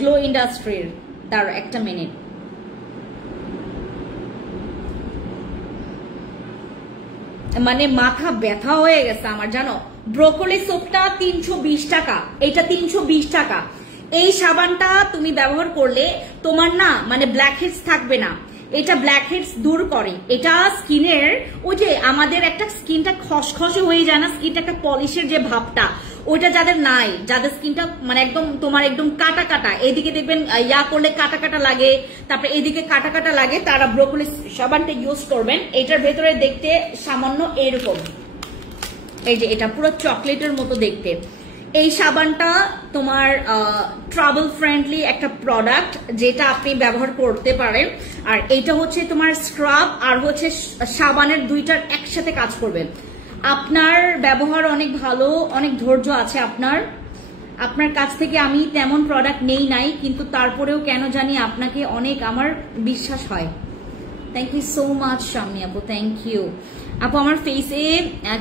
গ্লো ইন্ডাস্ট্রির, দাঁড়ো একটা মিনিট, মানে মাথা ব্যথা হয়ে গেছে আমার, জানো। ব্রোকলি সোপটা 320 টাকা, এটা 320 টাকা। এই সাবানটা তুমি ব্যবহার করলে তোমার না মানে ব্ল্যাক হেডস থাকবে না, এটা ব্ল্যাক হেডস দূর করে। এটা স্কিনের ওই যে আমাদের একটা স্কিনটা খসখসে হয়ে যায় না, স্কিনটা একটা পলিশের যে ভাবটা, ওইটা যাদের নাই, যাদের স্কিনটা মানে একদম তোমার একদম কাটা কাটা, এদিকে দেখবেন ইয়া করলে কাটা কাটা লাগে, তারপরে এদিকে কাটা কাটা লাগে, তারা ব্রোকলি সাবানটা ইউজ করবেন। এটার ভেতরে দেখতে সামান্য এরকম, এই যে এটা পুরো চকলেটের মতো দেখতে। এই সাবানটা তোমার ট্রাভেল ফ্রেন্ডলি একটা প্রোডাক্ট, যেটা আপনি ব্যবহার করতে পারেন। আর এটা হচ্ছে তোমার স্ক্রাব আর হচ্ছে সাবানের দুইটার একসাথে কাজ করবে। আপনার ব্যবহার অনেক ভালো, অনেক ধৈর্য আছে আপনার কাছ থেকে আমি তেমন প্রোডাক্ট নেই নাই, কিন্তু তারপরেও কেন জানি আপনাকে অনেক আমার বিশ্বাস হয়। Thank you so much Shammi আপু, থ্যাংক ইউ আপু। আমার ফেসে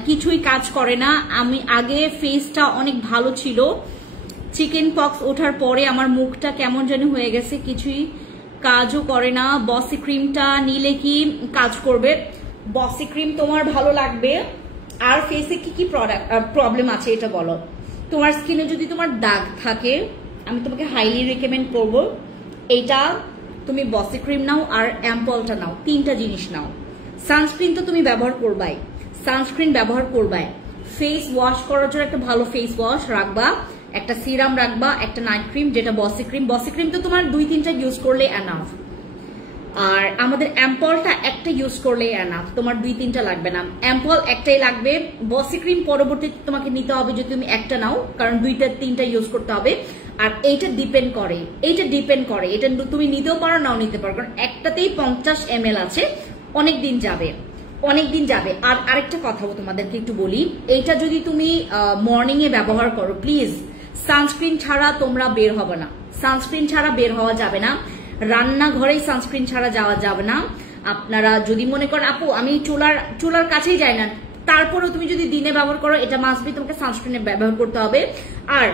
কিছুই কাজ করে না, আমি আগে ফেসটা অনেক ভালো ছিল, চিকেন পক্স ওঠার পরে আমার মুখটা কেমন জানি হয়ে গেছে, কিছুই কাজও করে না। বসি ক্রিমটা নিলে কি কাজ করবে? বসি ক্রিম তোমার ভালো লাগবে। আর ফেসে কি কি প্রবলেম আছে এটা বলো। তোমার স্কিনে যদি তোমার দাগ থাকে, আমি তোমাকে হাইলি রেকমেন্ড করবো এইটা, তুমি বসি ক্রিম নাও আর অ্যাম্পলটা নাও, তিনটা জিনিস নাও। সানস্ক্রিন তো তুমি ব্যবহার করবাই, সানস্ক্রিন ব্যবহার করবাই। ফেস ওয়াশ করার জন্য একটা ভালো ফেস ওয়াশ রাখবা, একটা সিরাম রাখবা, একটা নাইট ক্রিম যেটা বসি ক্রিম। বসি ক্রিম তো তোমার 2-3টা ইউজ করলে এনাফ। আর আমাদের অ্যাম্পলটা একটা ইউজ করলে এনাফ, তোমার 2-3টা লাগবে না। অ্যাম্পল একটাই লাগবে। বসি ক্রিম পরবর্তীতে তোমাকে নিতে হবে যদি তুমি একটা নাও, কারণ 2-3টা ইউজ করতে হবে। আর এইটা ডিপেন্ড করে, এটা তুমি নিতেও পারো নাও নিতে পারো, কারণ একটাতেই 50 ml আছে, অনেক দিন যাবে। আর আরেকটা কথা তোমাদেরকে একটু বলি, এইটা যদি তুমি মর্নিং এ ব্যবহার করো, প্লিজ সানস্ক্রিন ছাড়া তোমরা বের হবে না, সানস্ক্রিন ছাড়া বের হওয়া যাবে না। রান্নাঘরেই সানস্ক্রিন ছাড়া যাওয়া যাবে না। আপনারা যদি মনে করেন আপু আমি চুলার কাছেই যাই না, তারপরেও তুমি যদি দিনে ব্যবহার করো, এটা মাস্ট বি তোমাকে সানস্ক্রিনে ব্যবহার করতে হবে। আর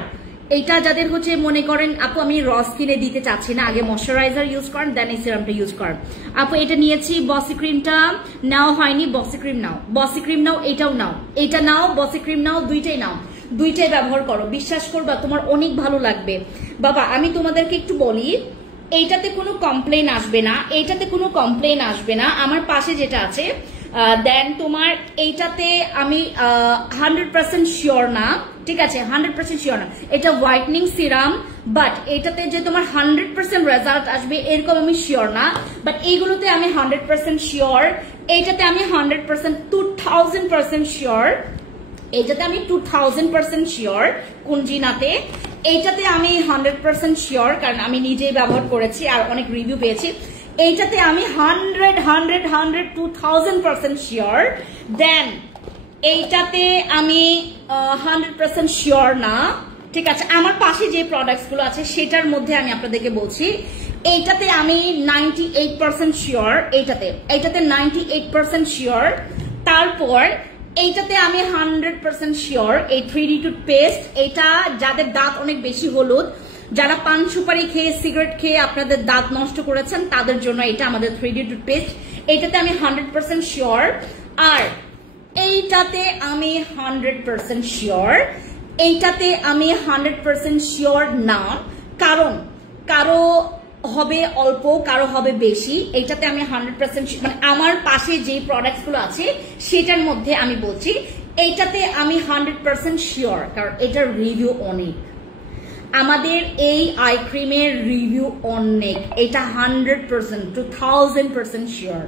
এইটা যাদের হচ্ছে মনে করেন আপু আমি রস কিনে দিতে চাচ্ছি না, আগে ময়শ্চারাইজার ইউজ করেন দেন এই সিরামটা ইউজ করেন। আপু এটা নিয়েছি, বসি ক্রিমটা নাও হয়নি, বসি ক্রিম নাও, এটাও নাও, এটা নাও, বসি ক্রিম নাও, দুইটাই নাও, দুইটাই ব্যবহার করো। বিশ্বাস করবা তোমার অনেক ভালো লাগবে। বাবা আমি তোমাদেরকে একটু বলি, এইটাতে কোনো কমপ্লেন আসবে না, আমার পাশে যেটা আছে। দেন তোমার এইটাতে আমি 100% শিওর না, ঠিক আছে 100% শিওর না, এটা হোয়াইটনিং সিরাম, বাট এটাতে যে তোমার 100% রেজাল্ট আসবে এরকম আমি শিওর না। বাট এইগুলোতে আমি 100% শিওর, এইটাতে আমি 100% 2000% শিওর, এইটাতে আমি 2000% শিওর। কুঞ্জিনাতে এইটাতে আমি 100% শিওর, কারণ আমি নিজেই ব্যবহার করেছি আর অনেক রিভিউ পেয়েছি। এইটাতে আমি 2000% শিওর। দেন এইটাতে আমি 100% শিওর না, ঠিক আছে। আমার পাশে যে প্রোডাক্টস গুলো আছে সেটার মধ্যে আমি আপনাদেরকে বলছি, এইটাতে আমি 98% শিওর, এইটাতে 98% শিওর। তারপর এইটাতে আমি 100% শিওর, এই 3D টুথপেস্ট, এটা যাদের দাঁত অনেক বেশি হলুদ, যারা পান সুপারি খেয়ে সিগারেট খেয়ে আপনাদের দাঁত নষ্ট করেছেন তাদের জন্য এটা আমাদের 3D টুথপেস্ট, এইটাতে আমি 100% শিওর। আর এইটাতে আমি 100% শিওর, এইটাতে আমি 100% শিওর না, কারণ কারো হবে অল্প, কারো হবে বেশি। এইটাতে আমি 100% মানে আমার পাশে যে প্রোডাক্টস গুলো আছে সেটার মধ্যে আমি বলছি এইটাতে আমি 100% শিওর, কারণ এটার রিভিউ অনেক, আমাদের এই আই ক্রিমের রিভিউ অনেক। এটা 100% 2000% শিওর,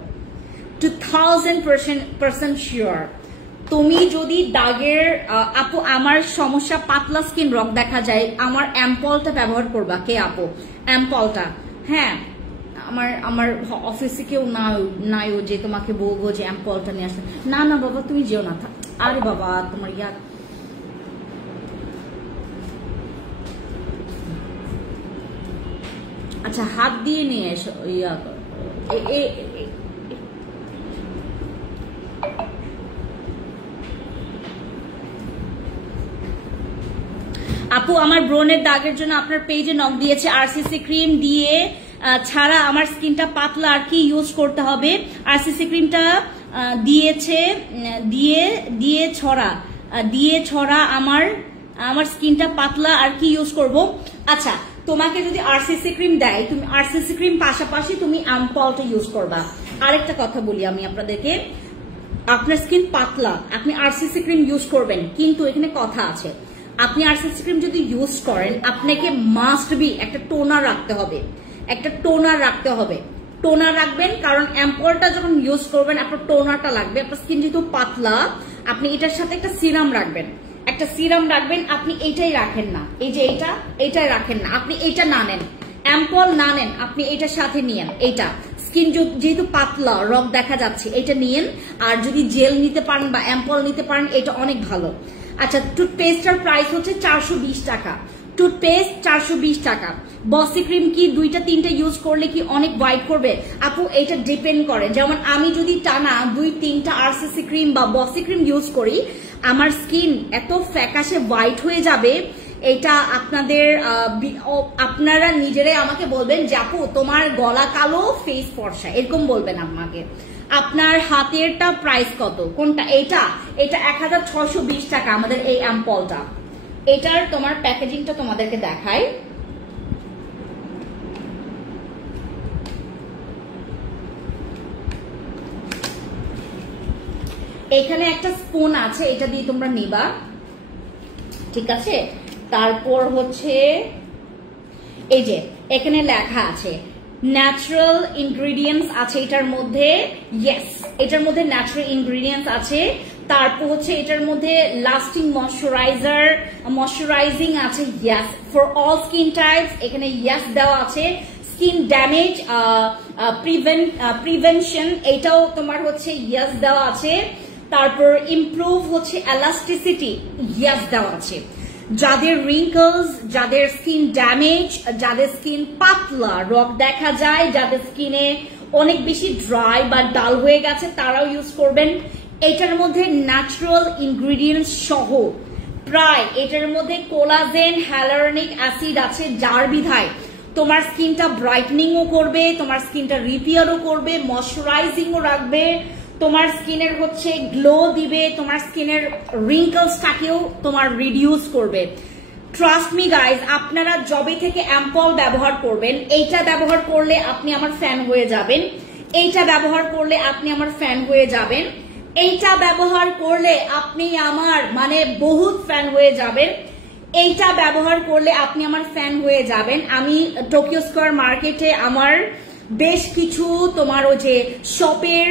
2000% শিওর। তুমি যদি দাগের আপু আমার সমস্যা পাতলা স্কিন রং দেখা যায়, আমার অ্যাম্পলটা ব্যবহার করবা কে আপু, অ্যাম্পলটা। হ্যাঁ আমার অফিসে কেউ নাই যে তোমাকে বলবো যে অ্যাম্পলটা নিয়ে আসবে, না বাবা তুমি যেও না, আরে বাবা তোমার আচ্ছা হাত দিয়ে নিয়ে এসো আপু আমার ব্রনের দাগের জন্য আপনার পেজে নক দিয়েছে, আরসিসি ক্রিম দিয়ে ছাড়া আমার স্কিনটা পাতলা, আর কি ইউজ করতে হবে? আরসিসি ক্রিমটা দিয়েছে দিয়ে ছড়া আমার স্কিনটা পাতলা, আর কি ইউজ করব? আচ্ছা, তোমাকে যদি আরসিসি ক্রিম দেয়, তুমি আরসিসি ক্রিম পাশাপাশি তুমি অ্যাম্পলটা ইউজ করবা। আরেকটা কথা বলি আমি আপনাদেরকে, আপনার স্কিন পাতলা, আপনি আরসিসি ক্রিম ইউজ করবেন, কিন্তু এখানে কথা আছে, আপনি আরসিসি ক্রিম যদি ইউজ করেন আপনাকে মাস্ট বি একটা টোনার রাখতে হবে, টোনার রাখবেন, কারণ অ্যাম্পলটা যখন ইউজ করবেন আপনার টোনারটা লাগবে। আপনার স্কিন যেহেতু পাতলা, আপনি এটার সাথে একটা সিরাম রাখবেন, আপনি এইটাই রাখেন না, এই যে এইটাই রাখেন না, আপনি এইটা না নেন, অ্যাম্পল না নেন, আপনি এটার সাথে নিয়েন এইটা। স্কিন যেহেতু পাতলা, রগ দেখা যাচ্ছে, এটা নিয়েন। আর যদি জেল নিতে পারেন বা অ্যাম্পল নিতে পারেন, এটা অনেক ভালো। আচ্ছা, টুথপেস্টের প্রাইস হচ্ছে 420 টাকা, টুথপেস্ট 420 টাকা। বসি ক্রিম কি 2টা 3টা ইউজ করলে কি অনেক হোয়াইট করবে? আপু এটা ডিপেন্ড করে, যেমন আমি যদি টানা 2-3টা আরসিসি ক্রিম বা বসি ক্রিম ইউজ করি, আমার স্কিন এত ফ্যাকাশে হোয়াইট হয়ে যাবে, এটা আপনারা নিজেরাই আমাকে বলবেন যে আপু তোমার গলা কালো, ফেস ফর্সা, এরকম বলবেন আমাকে। আপনার হাতেরটা প্রাইস কত? কোনটা? এটা 1620 টাকা আমাদের এই অ্যাম্পলটা। এটার তোমার প্যাকেজিংটা তোমাদেরকে দেখাই। এখানে একটা স্পুন আছে, এটা দিয়ে তোমরা নিবা, ঠিক আছে? তারপর হচ্ছে এই যে এখানে লেখা আছে ন্যাচারাল ইনগ্রেডিয়েন্টস আছে এটার মধ্যে, ইয়েস এটার মধ্যে ন্যাচারাল ইনগ্রেডিয়েন্টস আছে। তারপর হচ্ছে এটার মধ্যে লাস্টিং ময়শ্চারাইজিং আছে, yes for all skin types, এখানে ইয়েস দেওয়া আছে। স্কিন ড্যামেজ প্রিভেনশন, এটাও তোমার হচ্ছে ইয়েস দেওয়া আছে। তারপর ইমপ্রুভ হচ্ছে এলাস্টিসিটি, ইয়েস দেওয়া আছে। যাদের রিঙ্কলস, যাদের স্কিন ড্যামেজ, যাদের স্কিন পাতলা, রগ দেখা যায়, যাদের স্কিনে অনেক বেশি ড্রাই বা ডাল হয়ে গেছে, তারাও ইউজ করবেন। এটার মধ্যে ন্যাচারাল ইনগ্রেডিয়েন্টস সহ প্রায় এটার মধ্যে কোলাজেন, হ্যালুরনিক অ্যাসিড আছে, যার বিধায় তোমার স্কিনটা ব্রাইটনিংও করবে, তোমার স্কিনটা রিপেয়ারও করবে, ময়শ্চারাইজিংও রাখবে, তোমার স্কিনের হচ্ছে গ্লো দিবে, তোমার স্কিনের রিঙ্কলসটাকেও তোমার রিডিউস করবে। ট্রাস্ট মি গাইজ, আপনারা যবে থেকে অ্যাম্পল ব্যবহার করবেন, এইটা ব্যবহার করলে আপনি আমার ফ্যান হয়ে যাবেন, এইটা ব্যবহার করলে আপনি আমার ফ্যান হয়ে যাবেন, এইটা ব্যবহার করলে আপনি আমার মানে বহুত ফ্যান হয়ে যাবেন, এইটা ব্যবহার করলে আপনি আমার ফ্যান হয়ে যাবেন। আমি টোকিও স্কয়ার মার্কেটে আমার বেশ কিছু তোমার ওই যে শপের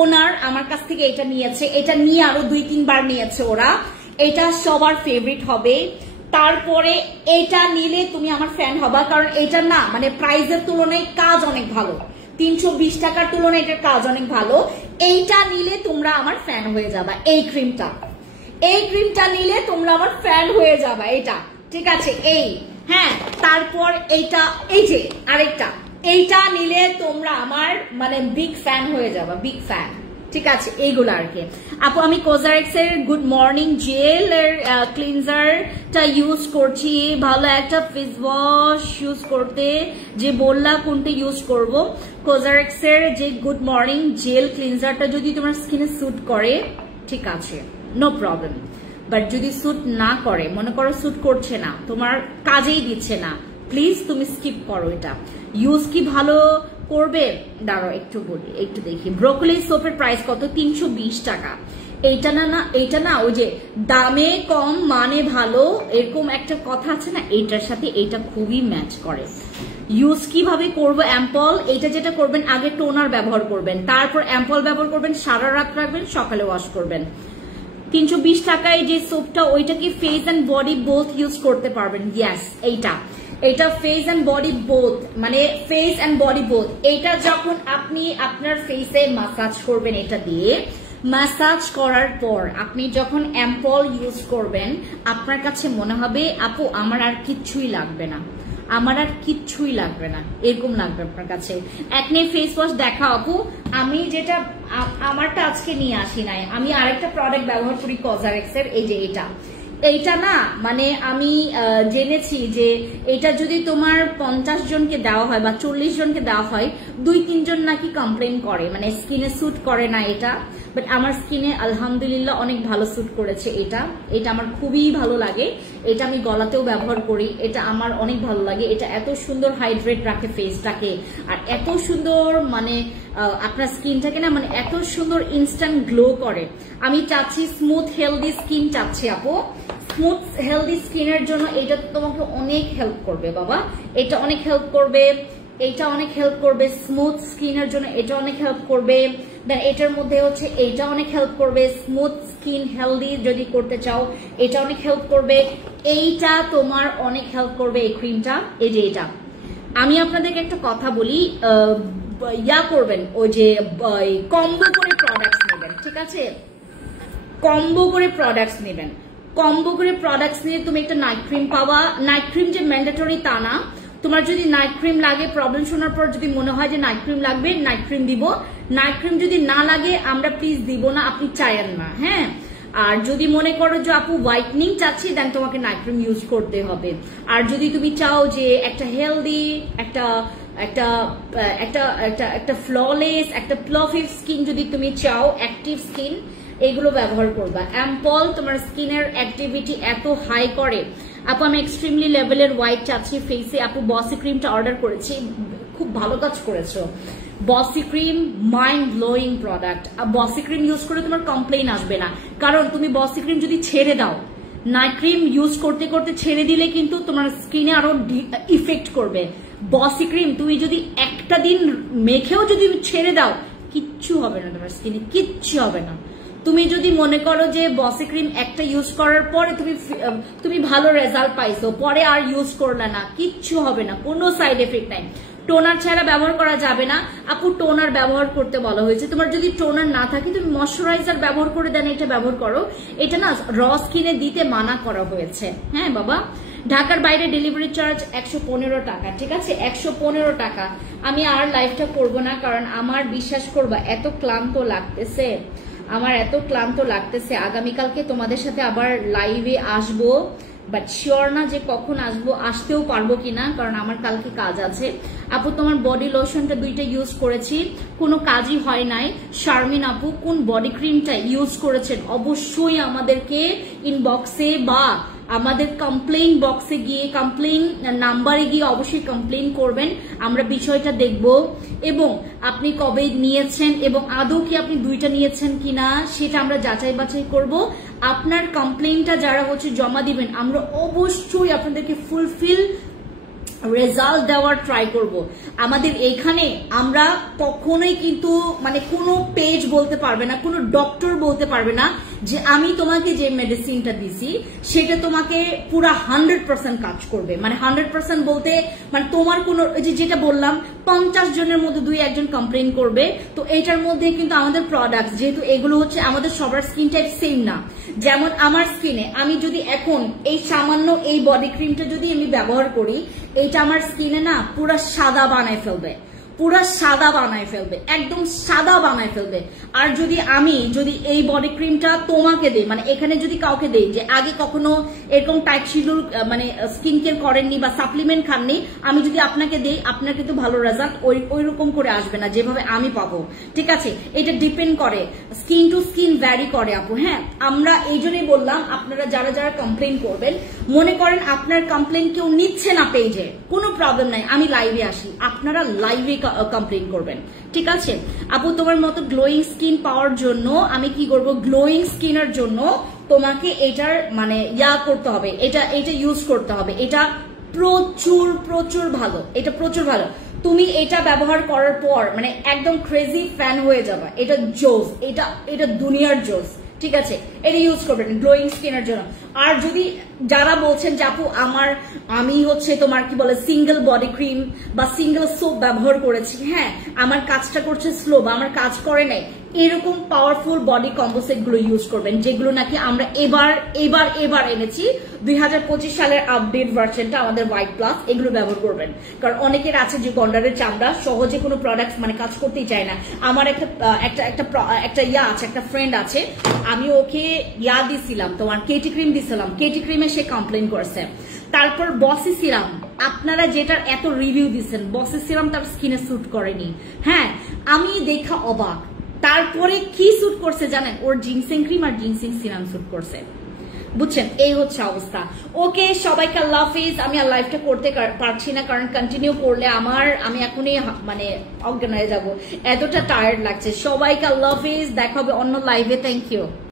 ওনার আমার কাছ থেকে এটা নিয়েছে, এটা নিয়ে আরো 2-3 বার নিয়েছে ওরা, এটা সবার ফেভারিট হবে। তারপরে এটা নিলে তুমি আমার ফ্যান হবা, কারণ এটা না মানে প্রাইসের তুলনায় কাজ অনেক ভালো, 320 টাকার তুলনায় এটার কাজ অনেক ভালো। এইটা নিলে তোমরা আমার ফ্যান হয়ে যাবা, এই ক্রিমটা নিলে তোমরা আমার ফ্যান হয়ে যাবা, এটা ঠিক আছে। এই হ্যাঁ, তারপর এইটা, এই যে আরেকটা, এইটা নিলে তোমরা আমার মানে বিগ ফ্যান হয়ে যাবা, বিগ ফ্যান, ঠিক আছে। এইগুলো আর কি আপু, আমি কোজারেক্স এর গুড মর্নিং জেল এর ক্লিনজারটা ইউজ করছি, ভালো একটা ফেস ওয়াশ ইউজ করতে যে বললা কোনটা ইউজ করব। কোজারেক্স এর যে গুড মর্নিং জেল ক্লিনজারটা যদি তোমার স্কিনে স্যুট করে ঠিক আছে, নো প্রবলেম, বাট যদি স্যুট না করে, মনে করো স্যুট করছে না, তোমার কাজেই দিচ্ছে না, প্লিজ তুমি স্কিপ করো। এটা ইউজ কি ভালো করবে, দাঁড়াও একটু বলি, একটু দেখি। ব্রোকলি সোপের প্রাইস কত? 320 টাকা। এইটা না ওই যে দামে কম মানে ভালো, এরকম একটা কথা আছে না, এইটার সাথে এইটা খুবই ম্যাচ করে। ইউজ কিভাবে করবো অ্যাম্পল, এইটা যেটা করবেন আগে টোনার ব্যবহার করবেন, তারপর অ্যাম্পল ব্যবহার করবেন, সারা রাত রাখবেন, সকালে ওয়াশ করবেন। 320 টাকায় যে সোপটা, ওইটা কি face and body both use করতে পারবেন? ইয়েস, এইটা ফেস অ্যান্ড বডি বোথ, মানে ফেস অ্যান্ড বডি বোথ। এইটা যখন আপনি আপনার ফেসে মাসাজ করবেন, এটা দিয়ে মাসাজ করার পর আপনি যখন অ্যাম্পল ইউজ করবেন, আপনার কাছে মনে হবে আপু আমার আর কিচ্ছুই লাগবে না, এরকম লাগবে আপনার কাছে। একনে ফেস ওয়াশ দেখা আপু, আমি যেটা আমারটা আজকে নিয়ে আসি নাই, আমি আরেকটা প্রোডাক্ট ব্যবহার করি কোজারেক্স এর, এই যে এইটা না মানে আমি জেনেছি যে এটা যদি তোমার 50 জনকে দেওয়া হয় বা 40 জনকে দেওয়া হয় 2-3 জন নাকি কমপ্লেন করে মানে স্কিনে স্যুট করে না এটা, বাট আমার স্কিনে আলহামদুলিল্লাহ অনেক ভালো স্যুট করেছে এটা। এটা আমার খুবই ভালো লাগে, এটা আমি গলাতেও ব্যবহার করি, এটা আমার অনেক ভালো লাগে। এটা এত সুন্দর হাইড্রেট রাখে ফেসটাকে, আর এত সুন্দর মানে আপনার স্কিনটাকে না মানে এত সুন্দর ইনস্ট্যান্ট গ্লো করে। আমি চাচ্ছি স্মুথ হেলদি স্কিন চাচ্ছি আপু, স্মুথ হেলদি স্কিনের জন্য এটা তোমাকে অনেক হেল্প করবে বাবা, এটা অনেক হেল্প করবে, এটা অনেক হেল্প করবে। স্মুথ স্কিনের জন্য এটা অনেক হেল্প করবে। দেন এটার মধ্যে হচ্ছে এইটা অনেক হেল্প করবে। স্মুথ স্কিন হেলদি যদি করতে চাও এটা অনেক হেল্প করবে। এইটা তোমার অনেক হেল্প করবে এই ক্রিমটা। এই যে এটা আমি আপনাদেরকে একটা কথা বলি, ইয়া করবেন ওই যে কম্বো করে প্রোডাক্টস নেবেন, ঠিক আছে? কম্বো করে প্রোডাক্টস নেবেন, কম্বো করে প্রোডাক্টস নিয়ে তুমি একটা নাইট ক্রিম পাওয়া। নাইট ক্রিম যে ম্যান্ডেটরি তা না, তোমার যদি নাইট ক্রিম লাগে প্রবলেম শোনার পর যদি মনে হয় যে নাইট ক্রিম লাগবে নাইট ক্রিম দিব, নাইট ক্রিম যদি না লাগে আমরা প্লিজ দিব না, আপনি চাইেন না, হ্যাঁ। আর যদি মনে করো যে আপু হোয়াইটনিং চাচ্ছি দেন তোমাকে নাইট ক্রিম ইউজ করতে হবে। আর যদি তুমি চাও যে একটা হেলদি একটা একটা একটা একটা একটা ফ্ললেস একটা প্লাফি স্কিন যদি তুমি চাও, অ্যাক্টিভ স্কিন, এগুলো ব্যবহার করবা। অ্যাম্পল তোমার স্কিনের অ্যাক্টিভিটি এত হাই করে। আপু আমি এক্সট্রিমলি লেভেলের হোয়াইট চাচ্ছি ফেসে, আপু বসি ক্রিমটা অর্ডার করেছি, খুব ভালো কাজ করেছো। বসি ক্রিম মাইন্ড ব্লোয়িং প্রোডাক্ট। বসি ক্রিম ইউজ করে তোমার কমপ্লেইন আসবে না, কারণ তুমি বসি ক্রিম যদি ছেড়ে দাও, নাইট ক্রিম ইউজ করতে করতে ছেড়ে দিলে কিন্তু তোমার স্কিনে আরো ইফেক্ট করবে। বসি ক্রিম তুমি যদি একটা দিন মেখেও যদি ছেড়ে দাও কিচ্ছু হবে না, তোমার স্কিনে কিচ্ছু হবে না। তুমি যদি মনে করো যে বসি ক্রিম একটা ইউজ করার পরে তুমি ভালো রেজাল্ট পাইছো, পরে আর ইউজ করলে না, কিচ্ছু হবে না, কোনো সাইড এফেক্ট নাই। টোনার ছাড়া ব্যবহার করা যাবে না আপু, টোনার ব্যবহার করতে বলা হয়েছে। তোমার যদি টোনার না থাকে তুমি ময়শ্চারাইজার ব্যবহার করে দেন, এটা ব্যবহার করো। এটা না র স্কিনে দিতে মানা করা হয়েছে, হ্যাঁ বাবা। ঢাকার বাইরে ডেলিভারি চার্জ 115 টাকা, ঠিক আছে? 115 টাকা। আমি আর লাইভটা করবো না, কারণ আমার বিশ্বাস করবা এত ক্লান্ত লাগতেছে, আমার এত ক্লান্ত লাগতেছে। আগামীকালকে তোমাদের সাথে আবার লাইভে আসবো, বাট শিওর না যে কখন আসবো, আসতেও পারবো কিনা, কারণ আমার কালকে কাজ আছে। আপু তোমার বডি লোশনটা 2টা ইউজ করেছি, কোনো কাজই হয় নাই। শারমিন আপু কোন বডি ক্রিমটা ইউজ করেছেন অবশ্যই আমাদেরকে ইনবক্সে বা আমাদের কমপ্লেইন বক্সে গিয়ে কমপ্লেইন নাম্বারে গিয়ে অবশ্যই কমপ্লেইন করবেন, আমরা বিষয়টা দেখব। এবং আপনি কবে নিয়েছেন এবং আদৌ কি আপনি 2টা নিয়েছেন কিনা সেটা আমরা যাচাই বাছাই করব। আপনার কমপ্লেইনটা যারা হচ্ছে জমা দিবেন আমরা অবশ্যই আপনাদেরকে ফুলফিল রেজাল্ট দেওয়ার ট্রাই করব। আমাদের এইখানে আমরা কখনোই কিন্তু মানে কোনো পেজ বলতে পারবে না, কোনো ডক্টর বলতে পারবে না যে আমি তোমাকে যে মেডিসিনটা দিছি সেটা তোমাকে পুরা 100% কাজ করবে। মানে 100% বলতে মানে তোমার কোনো যেটা বললাম 50 জনের মধ্যে 2-1 কমপ্লেইন করবে। তো এটার মধ্যে কিন্তু আমাদের প্রোডাক্ট যেহেতু এগুলো হচ্ছে আমাদের সবার স্কিন টাইপ সেম না। যেমন আমার স্কিনে আমি যদি এখন এই সামান্য এই বডি ক্রিমটা যদি আমি ব্যবহার করি, এইটা আমার স্কিনে না পুরা সাদা বানায় ফেলবে, পুরা সাদা বানায় ফেলবে, একদম সাদা বানায় ফেলবে। আর যদি এই বডি ক্রিমটা তোমাকে দেই, মানে এখানে যদি কাউকে দেই যে আগে কখনো এরকম টাইট শিডিউল মানে স্কিন কেয়ার করেননি বা সাপ্লিমেন্ট খাননি, আমি যদি আপনাকে দেই আপনার কিন্তু ভালো রেজাল্ট ওই রকম করে আসবে না যেভাবে আমি পাবো, ঠিক আছে? এটা ডিপেন্ড করে, স্কিন টু স্কিন ভ্যারি করে আপু। হ্যাঁ, আমরা এই জন্যই বললাম আপনারা যারা যারা কমপ্লেন করবেন, মনে করেন আপনার কমপ্লেন কেউ নিচ্ছে না পেজে, কোনো প্রবলেম নাই, আমি লাইভে আসি, আপনারা লাইভে কমপ্লেন করবেন, ঠিক আছে? আপু তোমার মতো গ্লোয়িং স্কিন পাওয়ার জন্য আমি কি করব, গ্লোয়িং স্কিনের জন্য তোমাকে এটার মানে করতে হবে, এটা ইউজ করতে হবে। এটা প্রচুর ভালো, এটা প্রচুর ভালো। তুমি এটা ব্যবহার করার পর মানে একদম ক্রেজি ফ্যান হয়ে যাবে। এটা জোস, এটা দুনিয়ার জোস, ঠিক আছে? এটা ইউজ করবেন গ্লোয়িং স্কিনের জন্য। আর যদি যারা বলছেন যে আপু আমি হচ্ছে তোমার কি বলে সিঙ্গেল বডি ক্রিম বা সিঙ্গেল সোপ ব্যবহার করেছি, হ্যাঁ আমার কাজটা করছে স্লো বা আমার কাজ করে নাই, এরকম পাওয়ারফুল বডি কম্পোসিট গুলো ইউজ করবেন, যেগুলো নাকি আমরা এবার এনেছি 2025 সালের আপডেট ভার্সনটা আমাদের হোয়াইট প্লাস। এগুলো ব্যবহার করবেন, কারণ অনেকের আছে যে গন্ডারের চামড়া সহজে কোনো প্রোডাক্ট মানে কাজ করতেই চায় না। আমার একটা ফ্রেন্ড আছে, আমি ওকে দিছিলাম, তোমার কেটি ক্রিম দিছিলাম, কেটি ক্রিমে সে কমপ্লেন করছে। তারপর বসি সিরাম, আপনারা যেটার এত রিভিউ দিচ্ছেন, বসি সিরাম তার স্কিনে স্যুট করেনি। হ্যাঁ, আমি দেখা অবাক। তারপরে কি স্যুট করছে জানেন? ওর জিনসিং ক্রিম আর জিনসিং সিরাম স্যুট করছে। বুঝছেন, এই হচ্ছে অবস্থা। ওকে, সবাইকে আল্লাহ হাফিজ। আমি আর লাইভটা করতে পারছি না, কারণ কন্টিনিউ করলে আমি এখনই মানে অজ্ঞান হয়ে যাবো, এতটা টায়ার্ড লাগছে। সবাইকে আল্লাহ হাফিজ, দেখা হবে অন্য লাইভে। Thank you.